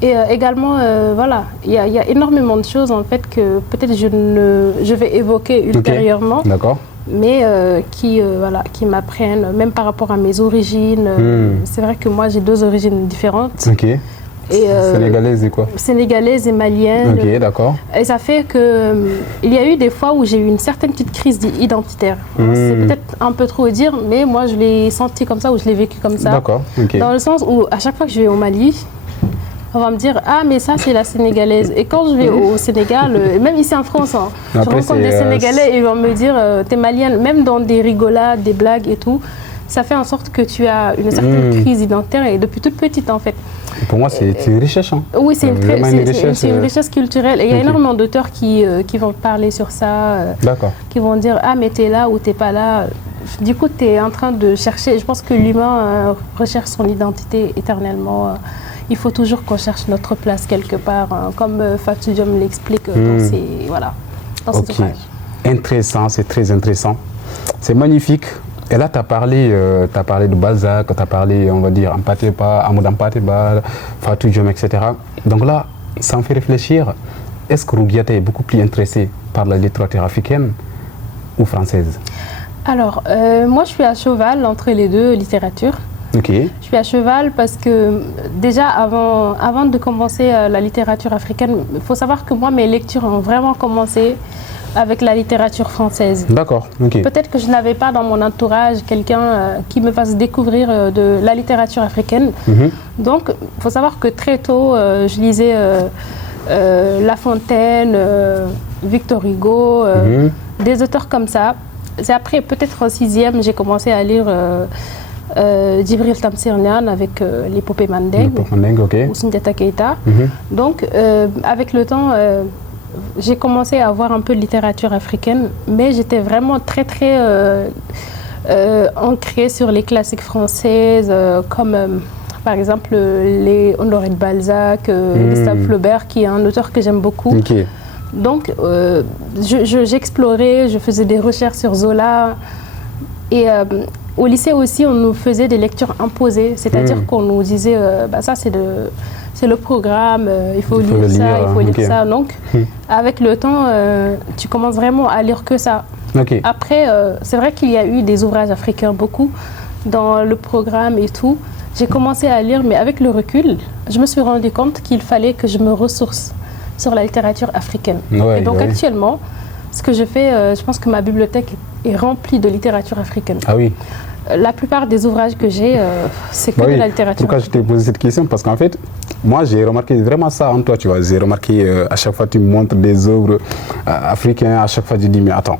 Et également, voilà, il y a énormément de choses en fait que peut-être je vais évoquer ultérieurement. Mais qui m'apprennent, même par rapport à mes origines. C'est vrai que moi j'ai 2 origines différentes. Sénégalaise et quoi? Sénégalaise et malienne. Ok, d'accord. Et ça fait que il y a eu des fois où j'ai eu une certaine petite crise identitaire. C'est peut-être un peu trop dire, mais moi je l'ai senti comme ça ou je l'ai vécu comme ça. D'accord. Okay. Dans le sens où à chaque fois que je vais au Mali, on va me dire ah mais ça c'est la sénégalaise. Et quand je vais au Sénégal, même ici en France, hein, je rencontre des Sénégalais et ils vont me dire t'es malienne, même dans des rigolades, des blagues et tout. Ça fait en sorte que tu as une certaine crise identitaire et depuis toute petite en fait. Pour moi, c'est une richesse. Hein. Oui, c'est une richesse culturelle. Et il y a énormément d'auteurs qui vont parler sur ça, qui vont dire ah mais t'es là ou t'es pas là. Du coup, tu es en train de chercher. Je pense que l'humain recherche son identité éternellement. Il faut toujours qu'on cherche notre place quelque part, hein, comme Fatou Diom l'explique dans ses ouvrages. Intéressant, c'est très intéressant. C'est magnifique. Et là, tu as parlé de Balzac, tu as parlé, on va dire, Amadou Hampâté-Bâ, Fatou Diom, etc. Donc là, ça me fait réfléchir. Est-ce que Rougiaté est beaucoup plus intéressé par la littérature africaine ou française? Alors, moi, je suis à cheval entre les deux littératures. Okay. Je suis à cheval parce que déjà, avant de commencer la littérature africaine, il faut savoir que moi, mes lectures ont vraiment commencé avec la littérature française. D'accord. Okay. Peut-être que je n'avais pas dans mon entourage quelqu'un qui me fasse découvrir de la littérature africaine. Donc, il faut savoir que très tôt, je lisais La Fontaine, Victor Hugo, des auteurs comme ça. C'est après, peut-être en 6e, j'ai commencé à lire Djibril Tamsir Niane avec l'épopée Mandeng, ou Soundiata Keita. Donc, avec le temps, j'ai commencé à voir un peu de littérature africaine, mais j'étais vraiment très ancrée sur les classiques françaises, comme par exemple les Honoré de Balzac, Gustave Flaubert, qui est un auteur que j'aime beaucoup. Okay. Donc, j'explorais, je faisais des recherches sur Zola. Et au lycée aussi, on nous faisait des lectures imposées, c'est-à-dire qu'on nous disait ça c'est le programme, il faut lire ça, il faut lire ça. Donc, avec le temps, tu commences vraiment à lire que ça. Okay. Après, c'est vrai qu'il y a eu des ouvrages africains, beaucoup, dans le programme et tout. J'ai commencé à lire, mais avec le recul, je me suis rendu compte qu'il fallait que je me ressource sur la littérature africaine. Ouais, et donc actuellement, ce que je fais, je pense que ma bibliothèque est remplie de littérature africaine. Ah oui. La plupart des ouvrages que j'ai, c'est que de la littérature. Pourquoi je t'ai posé cette question? Parce qu'en fait, moi j'ai remarqué vraiment ça en toi, tu vois. J'ai remarqué à chaque fois tu me montres des œuvres africaines, à chaque fois je dis mais attends,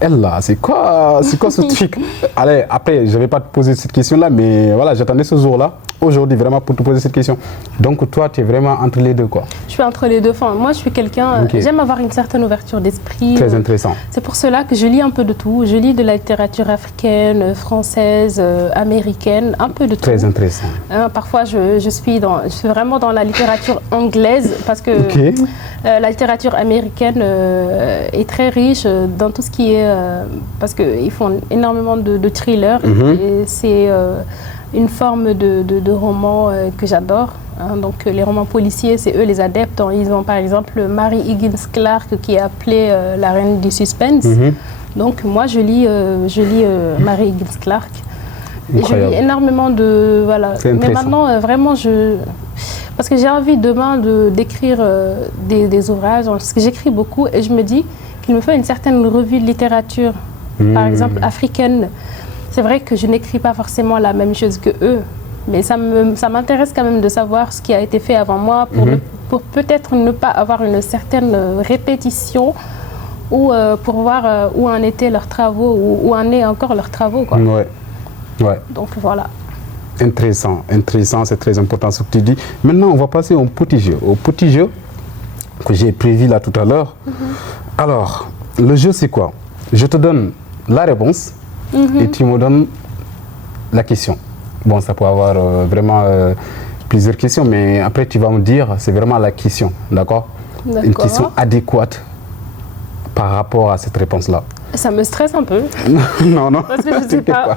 elle là, c'est quoi ce truc? Allez, après, je ne vais pas te poser cette question-là, mais voilà, j'attendais ce jour-là, aujourd'hui, vraiment pour te poser cette question. Donc, toi, tu es vraiment entre les deux, quoi. Je suis entre les deux. Enfin, moi, je suis quelqu'un, j'aime avoir une certaine ouverture d'esprit. Très intéressant. C'est pour cela que je lis un peu de tout. Je lis de la littérature africaine, française, américaine, un peu de tout. Très intéressant. Parfois, je suis vraiment dans la littérature anglaise, parce que la littérature américaine est très riche dans tout ce qui est... parce qu'ils font énormément de thrillers. Et c'est une forme de roman que j'adore. Donc les romans policiers, c'est eux les adeptes. Ils ont par exemple Mary Higgins Clark qui est appelée la reine du suspense. Donc moi je lis Mary Higgins Clark. Et je lis énormément de... Voilà. Mais maintenant vraiment parce que j'ai envie demain d'écrire des ouvrages, parce que j'écris beaucoup et je me dis qu'il me faut une certaine revue de littérature, par exemple africaine. C'est vrai que je n'écris pas forcément la même chose que eux, mais ça m'intéresse quand même de savoir ce qui a été fait avant moi pour peut-être ne pas avoir une certaine répétition ou pour voir où en étaient leurs travaux, où en est encore leurs travaux, quoi. Ouais. Donc voilà. Intéressant, c'est très important ce que tu dis. Maintenant, on va passer au petit jeu que j'ai prévu là tout à l'heure. Alors, le jeu c'est quoi? Je te donne la réponse et tu me donnes la question. Bon, ça peut avoir vraiment plusieurs questions, mais après tu vas me dire, c'est vraiment la question, d'accord? Une question adéquate par rapport à cette réponse-là. Ça me stresse un peu. Non. Parce que je ne sais pas.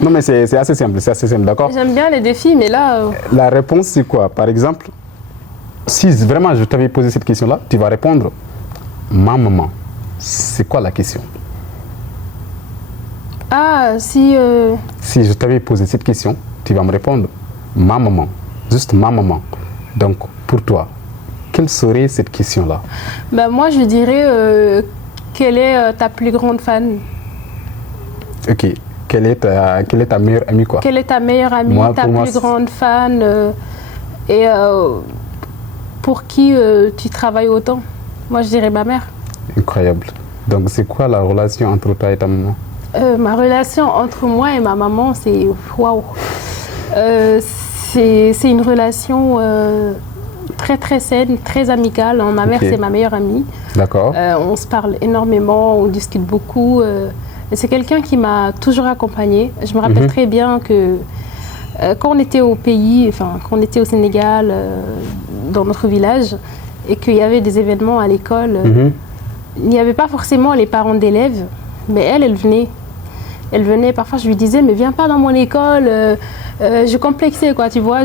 Non, mais c'est assez simple, d'accord? J'aime bien les défis, mais là... La réponse, c'est quoi? Par exemple, si vraiment je t'avais posé cette question-là, tu vas répondre « Ma maman ». C'est quoi la question? Ah, si... Si je t'avais posé cette question, tu vas me répondre « Ma maman ». Juste « Ma maman ». Donc, pour toi, quelle serait cette question-là? Ben, moi, je dirais, quelle est ta plus grande fan? Ok. Quelle est ta meilleure amie, quoi? Quelle est ta meilleure amie, ta plus grande fan et pour qui tu travailles autant? Moi, je dirais ma mère. Incroyable. Donc, c'est quoi la relation entre toi et ta maman? Ma relation entre moi et ma maman, c'est waouh. C'est une relation très très saine, très amicale. Ma mère, c'est ma meilleure amie. D'accord. On se parle énormément, on discute beaucoup. C'est quelqu'un qui m'a toujours accompagnée. Je me rappelle très bien que quand on était au pays, enfin quand on était au Sénégal, dans notre village, et qu'il y avait des événements à l'école, il n'y avait pas forcément les parents d'élèves, mais elle venait. Elle venait, parfois je lui disais, mais viens pas dans mon école, je complexais, quoi, tu vois.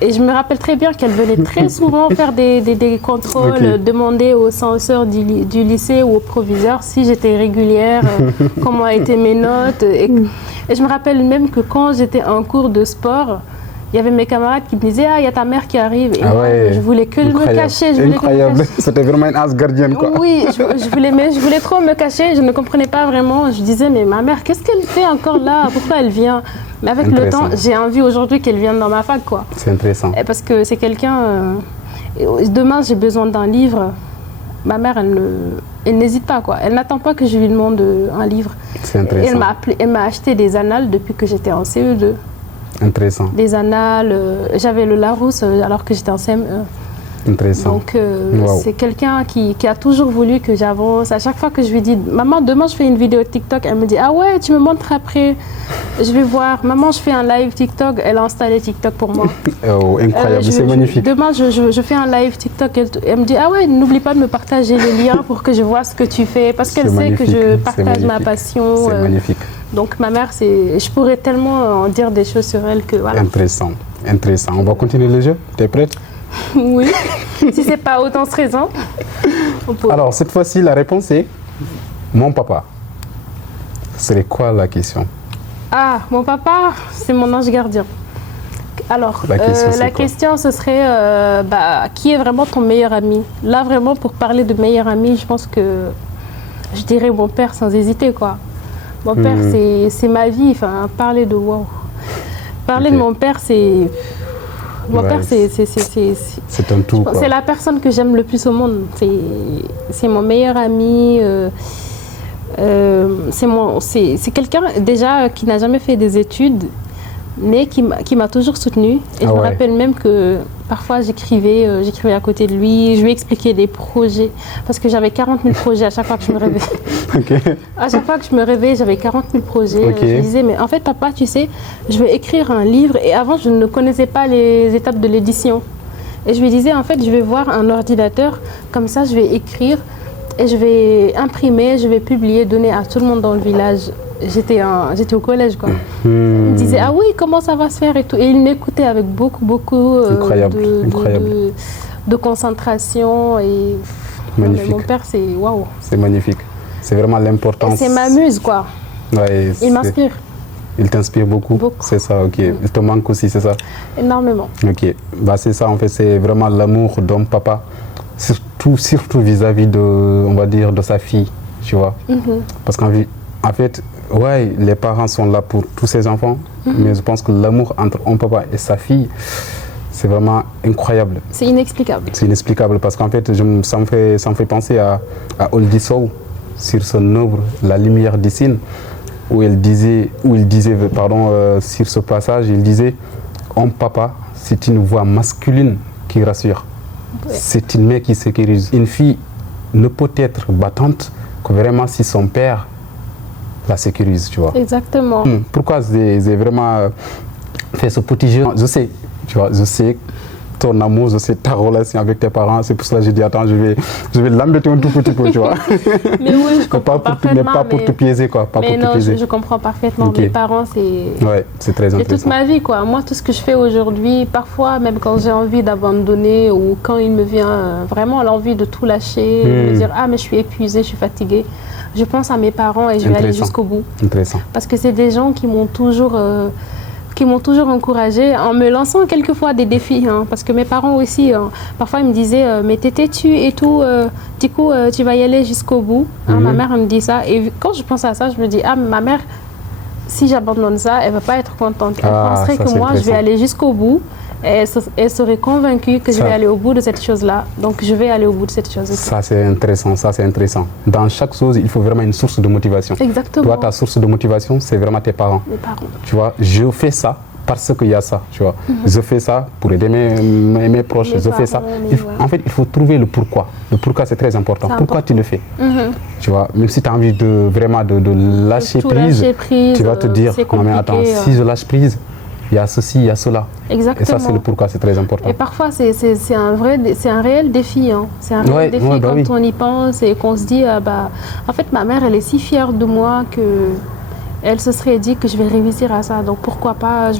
Et je me rappelle très bien qu'elle venait très souvent faire des contrôles, demander aux censeurs du lycée ou au proviseur si j'étais régulière, comment étaient mes notes. Et je me rappelle même que quand j'étais en cours de sport, il y avait mes camarades qui me disaient, ah, il y a ta mère qui arrive. Et moi, je voulais que me cacher. Incroyable, c'était vraiment une as gardienne, quoi. Oui, je voulais trop me cacher, je ne comprenais pas vraiment. Je disais, mais ma mère, qu'est-ce qu'elle fait encore là? Pourquoi elle vient? Mais avec le temps, j'ai envie aujourd'hui qu'elle vienne dans ma fac, quoi. C'est intéressant. Et parce que c'est quelqu'un... demain, j'ai besoin d'un livre. Ma mère, elle n'hésite pas, quoi. Elle n'attend pas que je lui demande un livre. C'est intéressant. Elle m'a acheté des annales depuis que j'étais en CE2. Intéressant. Des annales. J'avais le Larousse alors que j'étais en CM1. Intéressant. Donc, c'est quelqu'un qui a toujours voulu que j'avance. À chaque fois que je lui dis, maman, demain je fais une vidéo TikTok, elle me dit, ah ouais, tu me montres après. Je vais voir. Maman, je fais un live TikTok. Elle a installé TikTok pour moi. Oh, incroyable, c'est magnifique. Demain, je fais un live TikTok. Elle me dit, ah ouais, n'oublie pas de me partager les liens pour que je vois ce que tu fais. Parce qu'elle sait que je partage ma passion. C'est magnifique. Donc, ma mère, je pourrais tellement en dire des choses sur elle que voilà. Intéressant, intéressant. On va continuer le jeu. Tu es prête? Oui, si c'est pas autant stressant. Alors, cette fois-ci, la réponse est mon papa. C'est quoi la question? Ah, mon papa, c'est mon ange gardien. Alors, la question, ce serait qui est vraiment ton meilleur ami? Là, vraiment, pour parler de meilleur ami, je pense que je dirais mon père sans hésiter, quoi. Mon père, c'est ma vie. Enfin, parler de wow. Parler de mon père, c'est... Mon père, c'est un tout. C'est la personne que j'aime le plus au monde. C'est mon meilleur ami. C'est quelqu'un déjà qui n'a jamais fait des études, mais qui m'a toujours soutenue. Et je me rappelle même que parfois j'écrivais à côté de lui, je lui expliquais des projets, parce que j'avais 40 000 projets à chaque fois que je me réveillais. À chaque fois que je me réveillais, j'avais 40 000 projets. Je lui disais, mais en fait papa, tu sais, je vais écrire un livre, et avant je ne connaissais pas les étapes de l'édition. Et je lui disais, en fait, je vais voir un ordinateur, comme ça je vais écrire, et je vais imprimer, je vais publier, donner à tout le monde dans le village. J'étais au collège, quoi. Il me disait, ah oui, comment ça va se faire et tout. Et il m'écoutait avec beaucoup de concentration. Et magnifique. Mon père, c'est waouh. C'est magnifique. C'est vraiment l'importance. C'est ma muse, quoi. Ouais, il m'inspire. Il t'inspire beaucoup. C'est ça, ok. Il te manque aussi, c'est ça? Énormément. Ok. Bah, c'est ça, en fait, c'est vraiment l'amour d'homme-papa. Surtout vis-à-vis de, on va dire, de sa fille, tu vois. Parce qu'en fait, ouais, les parents sont là pour tous ces enfants, mais je pense que l'amour entre un papa et sa fille, c'est vraiment incroyable. C'est inexplicable. C'est inexplicable parce qu'en fait, ça me fait penser à Oldie Sow sur son œuvre La lumière d'Issine, où il disait, sur ce passage, il disait, un papa, c'est une voix masculine qui rassure. Ouais. C'est une mère qui sécurise. Une fille ne peut être battante que vraiment si son père la sécurise, tu vois. Exactement. Pourquoi j'ai vraiment fait ce petit jeu? Je sais, tu vois, je sais ton amour, je sais ta relation avec tes parents. C'est pour cela que j'ai dit, attends, je vais l'embêter un tout petit peu, tu vois. Mais oui, je comprends parfaitement. Mais pas pour te piéger, quoi. Mais non, je comprends parfaitement. Okay. Mes parents, c'est... Ouais, c'est très intéressant. C'est toute ma vie, quoi. Moi, tout ce que je fais aujourd'hui, parfois, même quand j'ai envie d'abandonner ou quand il me vient vraiment l'envie de tout lâcher, de me dire, ah, mais je suis épuisée, je suis fatiguée, je pense à mes parents et je vais aller jusqu'au bout. Intéressant. Parce que c'est des gens qui m'ont toujours qui m'ont toujours encouragée en me lançant quelquefois des défis. Parce que mes parents aussi, parfois ils me disaient mais t'es têtu et tout, du coup tu vas y aller jusqu'au bout. Ma mère elle me dit ça et quand je pense à ça, je me dis ma mère, si j'abandonne ça, elle ne va pas être contente. Elle penserait que moi je vais aller jusqu'au bout. Elle serait convaincue que je vais aller au bout de cette chose-là. Donc, je vais aller au bout de cette chose. Ça, c'est intéressant. Ça, c'est intéressant. Dans chaque chose, il faut vraiment une source de motivation. Exactement. Toi, ta source de motivation, c'est vraiment tes parents. Mes parents. Tu vois, je fais ça parce qu'il y a ça. Tu vois, je fais ça pour aider mes proches. Je fais ça. En fait, il faut trouver le pourquoi. Le pourquoi, c'est très important. Pourquoi tu le fais? Tu vois, même si tu as envie de vraiment de lâcher prise, tu vas te dire, non mais attends, si je lâche prise, il y a ceci, il y a cela. Exactement. Et ça, c'est le pourquoi, c'est très important. Et parfois, c'est un réel défi. C'est un réel défi quand on y pense et qu'on se dit, en fait, ma mère, elle est si fière de moi qu'elle se serait dit que je vais réussir à ça. Donc, pourquoi pas,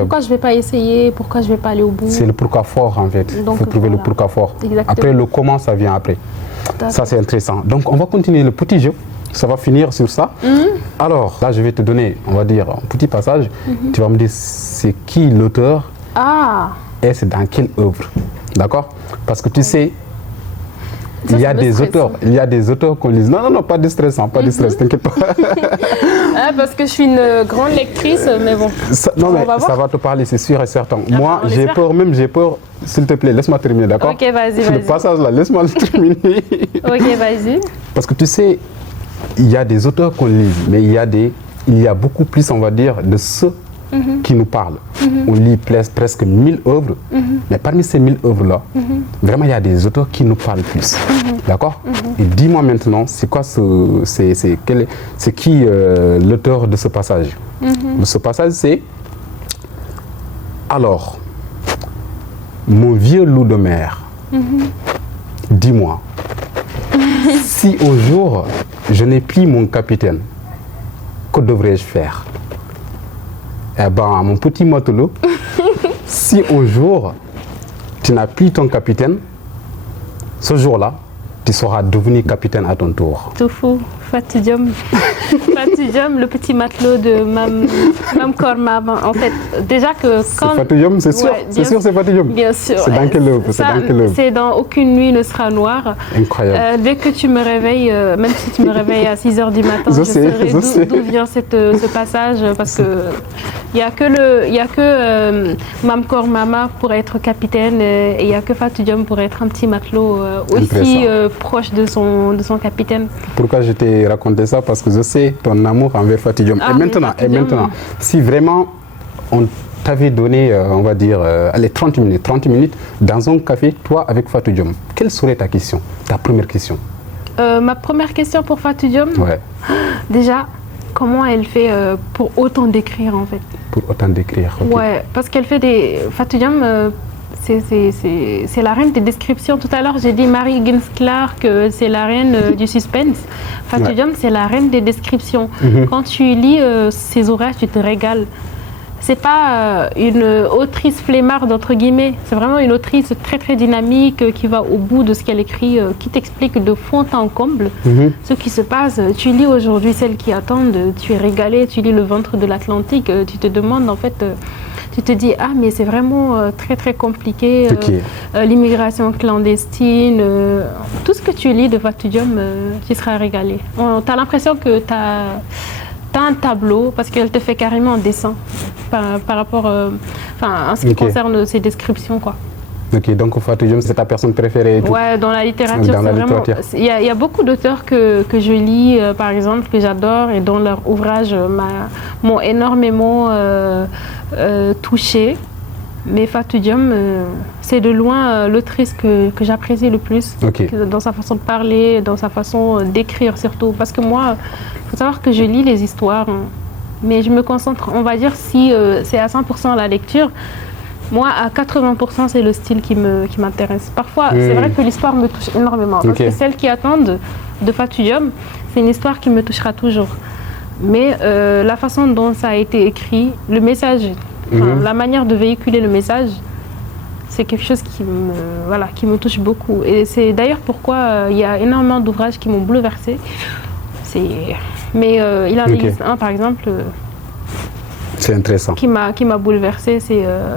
pourquoi je vais pas essayer, pourquoi je vais pas aller au bout. C'est le pourquoi fort, en fait. Il faut trouver le pourquoi fort. Exactement. Après, le comment, ça vient après. Ça, c'est intéressant. Donc, on va continuer le petit jeu. Ça va finir sur ça. Alors, là, je vais te donner, on va dire, un petit passage. Tu vas me dire, c'est qui l'auteur et c'est dans quelle œuvre. D'accord? Parce que tu sais, il y a des auteurs qu'on lit. Non, pas de stress, pas de stress, t'inquiète pas. Parce que je suis une grande lectrice, mais bon. Ça va te parler, c'est sûr et certain. Moi, j'ai peur. S'il te plaît, laisse-moi terminer, d'accord? Ok, vas-y. Le passage là, laisse-moi le terminer. Ok, vas-y. Parce que tu sais, il y a des auteurs qu'on lit, mais il y a beaucoup plus, on va dire, de ceux qui nous parlent. On lit presque 1000 œuvres, mais parmi ces 1000 œuvres-là, vraiment, il y a des auteurs qui nous parlent plus. D'accord? Et dis-moi maintenant, c'est quoi c'est qui l'auteur de ce passage? Ce passage, c'est alors, mon vieux loup de mer, dis-moi, si un jour je n'ai plus mon capitaine, que devrais-je faire? Eh bien, mon petit matelot, si un jour tu n'as plus ton capitaine, ce jour-là, tu seras devenu capitaine à ton tour. Tout fou, Fatou Diom. Fatou Diom, le petit matelot de Mam Korma. En fait, déjà que quand... C'est Fatou Diom, c'est sûr, ouais, c'est Fatou Diom. Bien sûr. C'est dans quelle œuvre? C'est dans Aucune nuit ne sera noire. Incroyable. Dès que tu me réveilles, même si tu me réveilles à 6h du matin, je saurai d'où vient ce passage, parce que il n'y a que Mam Korma pour être capitaine et il n'y a que Fatou Diom pour être un petit matelot aussi proche de son capitaine. Pourquoi je t'ai raconté ça? Parce que je sais ton amour envers Fatou Diom. Et maintenant, si vraiment on t'avait donné, on va dire, 30 minutes dans un café, toi avec Fatou Diom, quelle serait ta question, ta première question? Ma première question pour Fatou Diom, déjà, comment elle fait pour autant décrire en fait? Pour autant décrire, ok. Ouais, parce qu'elle fait des... Fatou Diom, c'est la reine des descriptions. Tout à l'heure, j'ai dit Marie Ginsclark, c'est la reine du suspense. Fatou Diom, c'est la reine des descriptions. Quand tu lis ses ouvrages, tu te régales. C'est pas une autrice flemmarde, entre guillemets. C'est vraiment une autrice très, très dynamique qui va au bout de ce qu'elle écrit, qui t'explique de fond en comble ce qui se passe. Tu lis aujourd'hui Celles qui attendent, tu es régalé, tu lis Le ventre de l'Atlantique, tu te demandes en fait... Tu te dis, mais c'est vraiment très très compliqué, l'immigration clandestine, tout ce que tu lis de Fatou Diom, tu seras régalé. Tu as l'impression que tu as un tableau, parce qu'elle te fait carrément un dessin par rapport en ce qui concerne ses descriptions, quoi. Ok, donc Fatou Diom, c'est ta personne préférée et tout. Ouais, dans la littérature, c'est vraiment... Il y a beaucoup d'auteurs que je lis, par exemple, que j'adore et dont leurs ouvrages m'ont énormément touchée. Mais Fatou Diom, c'est de loin l'autrice que j'apprécie le plus, dans sa façon de parler, dans sa façon d'écrire surtout. Parce que moi, il faut savoir que je lis les histoires, mais je me concentre, on va dire, si c'est à 100% la lecture, moi, à 80%, c'est le style qui m'intéresse. Parfois, c'est vrai que l'histoire me touche énormément. Parce que Celles qui attendent de Fatou Diom, c'est une histoire qui me touchera toujours. Mais la façon dont ça a été écrit, le message, la manière de véhiculer le message, c'est quelque chose qui me touche beaucoup. Et c'est d'ailleurs pourquoi il y a énormément d'ouvrages qui m'ont bouleversée. Mais il en existe un, par exemple... C'est intéressant. Qui m'a bouleversée.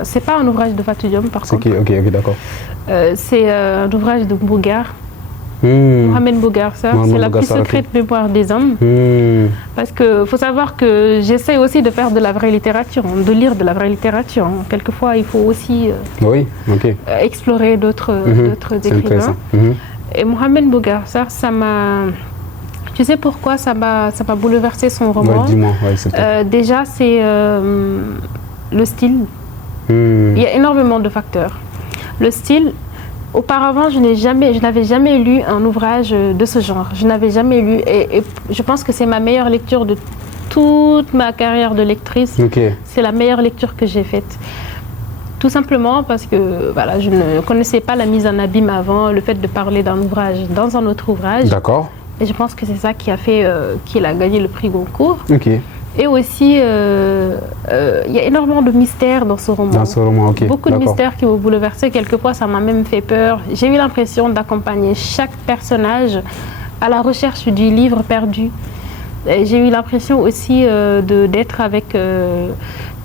C'est pas un ouvrage de Fatou Diom, par contre. Ok, d'accord. C'est un ouvrage de Mbougar. Mohamed Mbougar, ça. C'est la plus secrète mémoire des hommes. Parce qu'il faut savoir que j'essaie aussi de faire de la vraie littérature, de lire de la vraie littérature. Quelquefois, il faut aussi explorer d'autres écrivains. Et Mohamed Mbougar, ça m'a... Tu sais pourquoi ça m'a bouleversé son roman? Dis-moi, déjà, c'est le style. Il y a énormément de facteurs. Le style, auparavant, je n'avais jamais lu un ouvrage de ce genre. Je n'avais jamais lu et je pense que c'est ma meilleure lecture de toute ma carrière de lectrice. C'est la meilleure lecture que j'ai faite. Tout simplement parce que voilà, je ne connaissais pas la mise en abîme avant, le fait de parler d'un ouvrage dans un autre ouvrage. D'accord. Et je pense que c'est ça qui a fait qu'il a gagné le prix Goncourt. Et aussi, il y a énormément de mystères dans ce roman. Beaucoup de mystères qui m'ont bouleversé. Quelquefois, ça m'a même fait peur. J'ai eu l'impression d'accompagner chaque personnage à la recherche du livre perdu. J'ai eu l'impression aussi d'être avec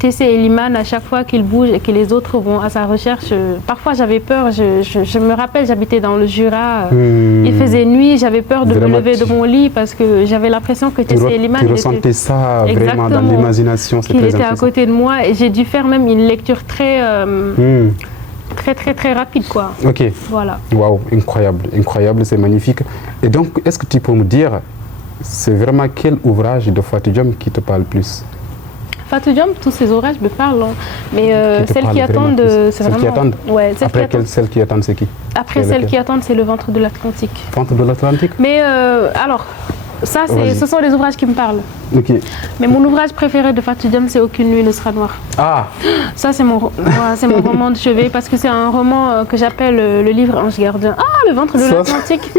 Tessé et Liman à chaque fois qu'il bouge et que les autres vont à sa recherche. Parfois, j'avais peur. Je me rappelle, j'habitais dans le Jura. Il faisait nuit. J'avais peur de me lever de mon lit parce que j'avais l'impression que Tessé et Liman... Tu ressentais ça vraiment dans l'imagination. Qu'il était à côté de moi. Et j'ai dû faire même une lecture très rapide, quoi. Voilà. Waouh, incroyable, c'est magnifique. Et donc, est-ce que tu peux me dire, c'est vraiment quel ouvrage de Fatou Diom qui te parle plus? Fatou Diom, tous ces ouvrages me parlent, mais celles qui attendent, c'est vraiment... Celles qui attendent ouais, après, celles qui attendent, c'est qui? Après, celles qui attendent, c'est Le Ventre de l'Atlantique. Ventre de l'Atlantique? Mais alors, ça, ce sont les ouvrages qui me parlent. Mais mon ouvrage préféré de Fatou Diom, c'est Aucune nuit ne sera noire. Ça, c'est mon roman de chevet, parce que c'est un roman que j'appelle le livre Ange Gardien. Le Ventre de l'Atlantique.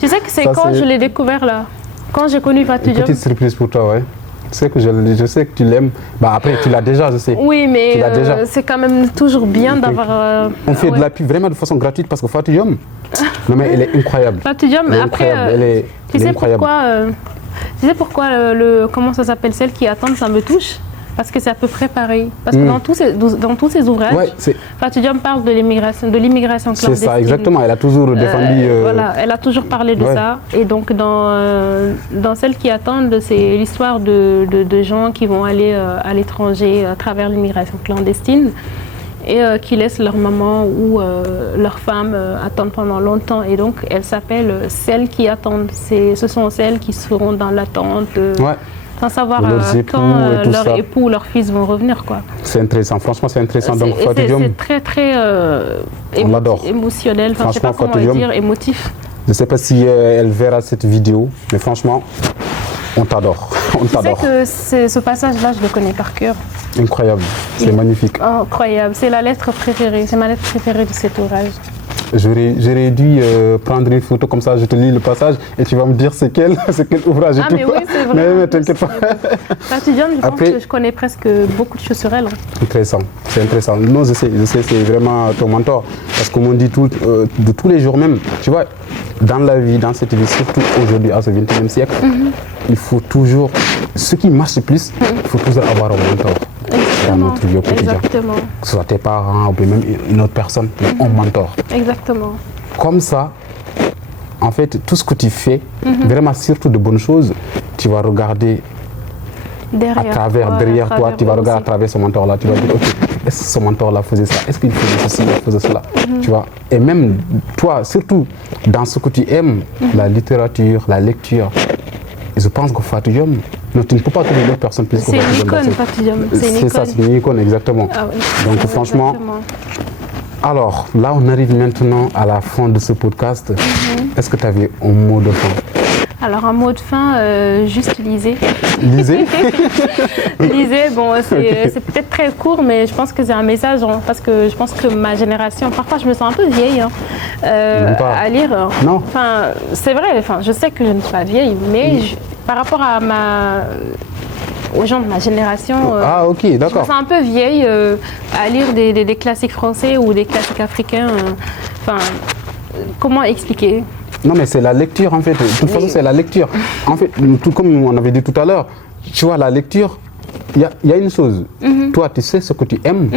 Tu sais que c'est quand je l'ai découvert, là. Quand j'ai connu Fatou Diom. Petite surprise pour toi, ouais. Tu sais que je sais que tu l'aimes. Après, tu l'as déjà, je sais. Oui, mais c'est quand même toujours bien d'avoir... On fait de la pub vraiment de façon gratuite parce que Fatou Diom, non mais elle est incroyable. Fatou Diom, après, tu sais pourquoi comment ça s'appelle, celle qui attend, ça me touche? Parce que c'est à peu près pareil. Parce que dans tous ces ouvrages, Fatou Diom parle de l'immigration clandestine. C'est ça, exactement. Elle a toujours défendu... Voilà, elle a toujours parlé de ça. Et donc, dans celles qui attendent, c'est l'histoire de gens qui vont aller à l'étranger à travers l'immigration clandestine et qui laissent leur maman ou leur femme attendre pendant longtemps. Et donc, elle s'appelle Celles qui attendent. Ce sont celles qui seront dans l'attente. Sans savoir quand leur époux ou leur fils vont revenir, quoi. C'est intéressant, franchement c'est intéressant. Donc Fatou Diom, c'est très émotionnel, enfin, je ne sais pas comment dire, émotif. Je ne sais pas si elle verra cette vidéo, mais franchement, on t'adore. Tu sais que ce passage-là, je le connais par cœur. Incroyable, c'est magnifique. Incroyable, c'est la lettre préférée, c'est ma lettre préférée de cet ouvrage. J'aurais dû prendre une photo comme ça, je te lis le passage et tu vas me dire c'est quel ouvrage et tout. Mais oui, c'est vrai. Mais t'inquiète pas. Fatou Diom, je pense que je connais presque beaucoup de choses sur elle. Intéressant, c'est intéressant. Non, je sais, c'est vraiment ton mentor. Parce qu'on dit de tous les jours même, tu vois, dans la vie, dans cette vie, surtout aujourd'hui, à ce 21e siècle, il faut toujours, ce qui marche le plus, il faut toujours avoir un mentor. Dans notre vie au quotidien. Exactement. Que ce soit tes parents ou même une autre personne, un mentor. Exactement. Comme ça, en fait, tout ce que tu fais, vraiment surtout de bonnes choses, tu vas regarder derrière toi, tu vas regarder à travers ce mentor-là, tu vas dire, ok, est-ce que ce mentor-là faisait ça? Est-ce qu'il faisait ceci, il faisait cela? Tu vois? Et même toi, surtout dans ce que tu aimes, la littérature, la lecture, et je pense que Fatou Diom, non, tu ne peux pas trouver une autre personne plus que Fatou Diom. C'est une icône, Fatou Diom. C'est ça, c'est une icône, exactement. Donc franchement, alors là on arrive maintenant à la fin de ce podcast. Est-ce que tu avais un mot de fin? Alors un mot de fin, juste lisez. Lisez. Lisez, bon, c'est peut-être très court, mais je pense que c'est un message, parce que je pense que ma génération, parfois je me sens un peu vieille à lire. Non. Enfin, c'est vrai, je sais que je ne suis pas vieille, mais par rapport à aux gens de ma génération, ok, d'accord. Je me sens un peu vieille à lire des classiques français ou des classiques africains. Comment expliquer? Non, mais c'est la lecture en fait. De toute façon, c'est la lecture. En fait, tout comme on avait dit tout à l'heure, tu vois, la lecture, y a une chose. Toi, tu sais ce que tu aimes.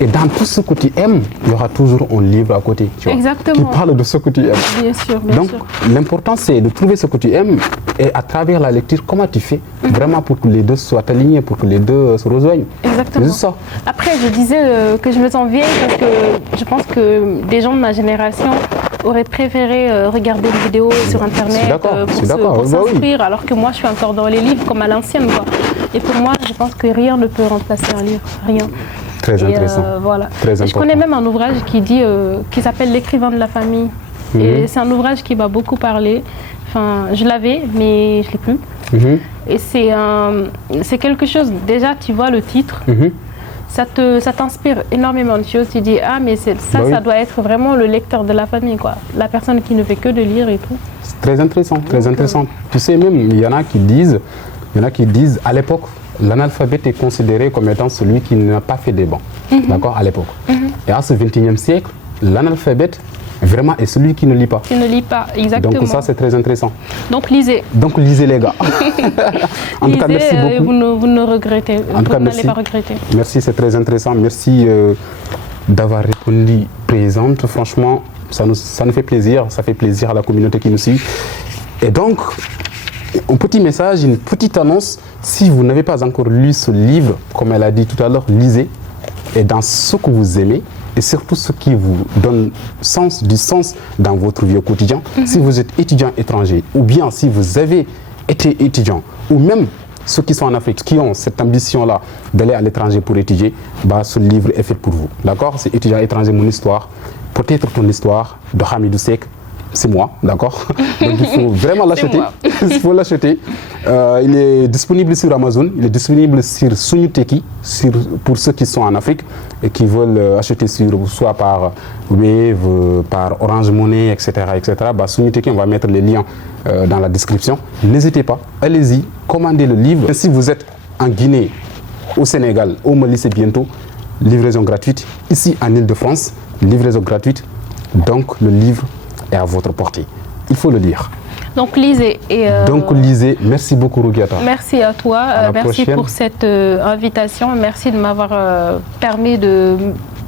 Et dans tout ce que tu aimes, il y aura toujours un livre à côté. Tu vois, exactement. qui parle de ce que tu aimes. Bien sûr, Donc, l'important, c'est de trouver ce que tu aimes. Et à travers la lecture, comment tu fais vraiment pour que les deux soient alignés, pour que les deux se rejoignent. Exactement. C'est ça. Après, je disais que je me sens vieille parce que je pense que des gens de ma génération auraient préféré regarder une vidéo sur Internet pour s'instruire, alors que moi, je suis encore dans les livres comme à l'ancienne, quoi. Et pour moi, je pense que rien ne peut remplacer un livre, rien. Très intéressant. Voilà. Très je connais même un ouvrage qui s'appelle L'écrivain de la famille. Et c'est un ouvrage qui m'a beaucoup parlé. Enfin, je l'avais, mais je ne l'ai plus. Et c'est quelque chose, déjà, tu vois le titre, ça t'inspire énormément de choses. Tu dis, ah, mais ça doit être vraiment le lecteur de la famille, quoi. La personne qui ne fait que de lire et tout. C'est très intéressant, très intéressant. Tu sais, même, il y en a qui disent, à l'époque, l'analphabète est considéré comme étant celui qui n'a pas fait des bancs, d'accord, à l'époque. Et à ce 21e siècle, l'analphabète, vraiment, est celui qui ne lit pas. Qui ne lit pas, exactement. Donc ça, c'est très intéressant. Donc lisez. Donc lisez, les gars. En tout cas, merci beaucoup. Vous ne regrettez, en tout cas, n'allez pas regretter. Merci, c'est très intéressant. Merci d'avoir répondu présente. Franchement, ça nous fait plaisir. Ça fait plaisir à la communauté qui nous suit. Et donc, un petit message, une petite annonce. Si vous n'avez pas encore lu ce livre, comme elle a dit tout à l'heure, lisez. Et dans ce que vous aimez, et surtout ce qui vous donne du sens dans votre vie au quotidien. Si vous êtes étudiant étranger, ou bien si vous avez été étudiant, ou même ceux qui sont en Afrique, qui ont cette ambition-là d'aller à l'étranger pour étudier, bah, ce livre est fait pour vous. D'accord? C'est Étudiant étranger, mon histoire. Peut-être ton histoire de Hamidou Seck. C'est moi, d'accord? Donc il faut vraiment l'acheter. Il faut l'acheter. Il est disponible sur Amazon, il est disponible sur Sunyuteki, pour ceux qui sont en Afrique et qui veulent acheter soit par Wave, par Orange Money, etc. Bah, Sunyuteki, on va mettre les liens dans la description. N'hésitez pas, allez-y, commandez le livre. Si vous êtes en Guinée, au Sénégal, au Mali, c'est bientôt, livraison gratuite. Ici en Île-de-France, livraison gratuite. Donc le livre est à votre portée. Il faut le lire. Donc lisez. Donc lisez. Merci beaucoup, Rougiata. Merci à toi. Merci pour cette invitation. Merci de m'avoir permis de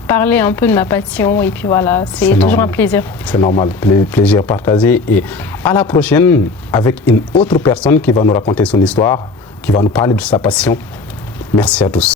parler un peu de ma passion. Et puis voilà, c'est toujours un plaisir. C'est normal. Plaisir partagé. Et à la prochaine avec une autre personne qui va nous raconter son histoire, qui va nous parler de sa passion. Merci à tous.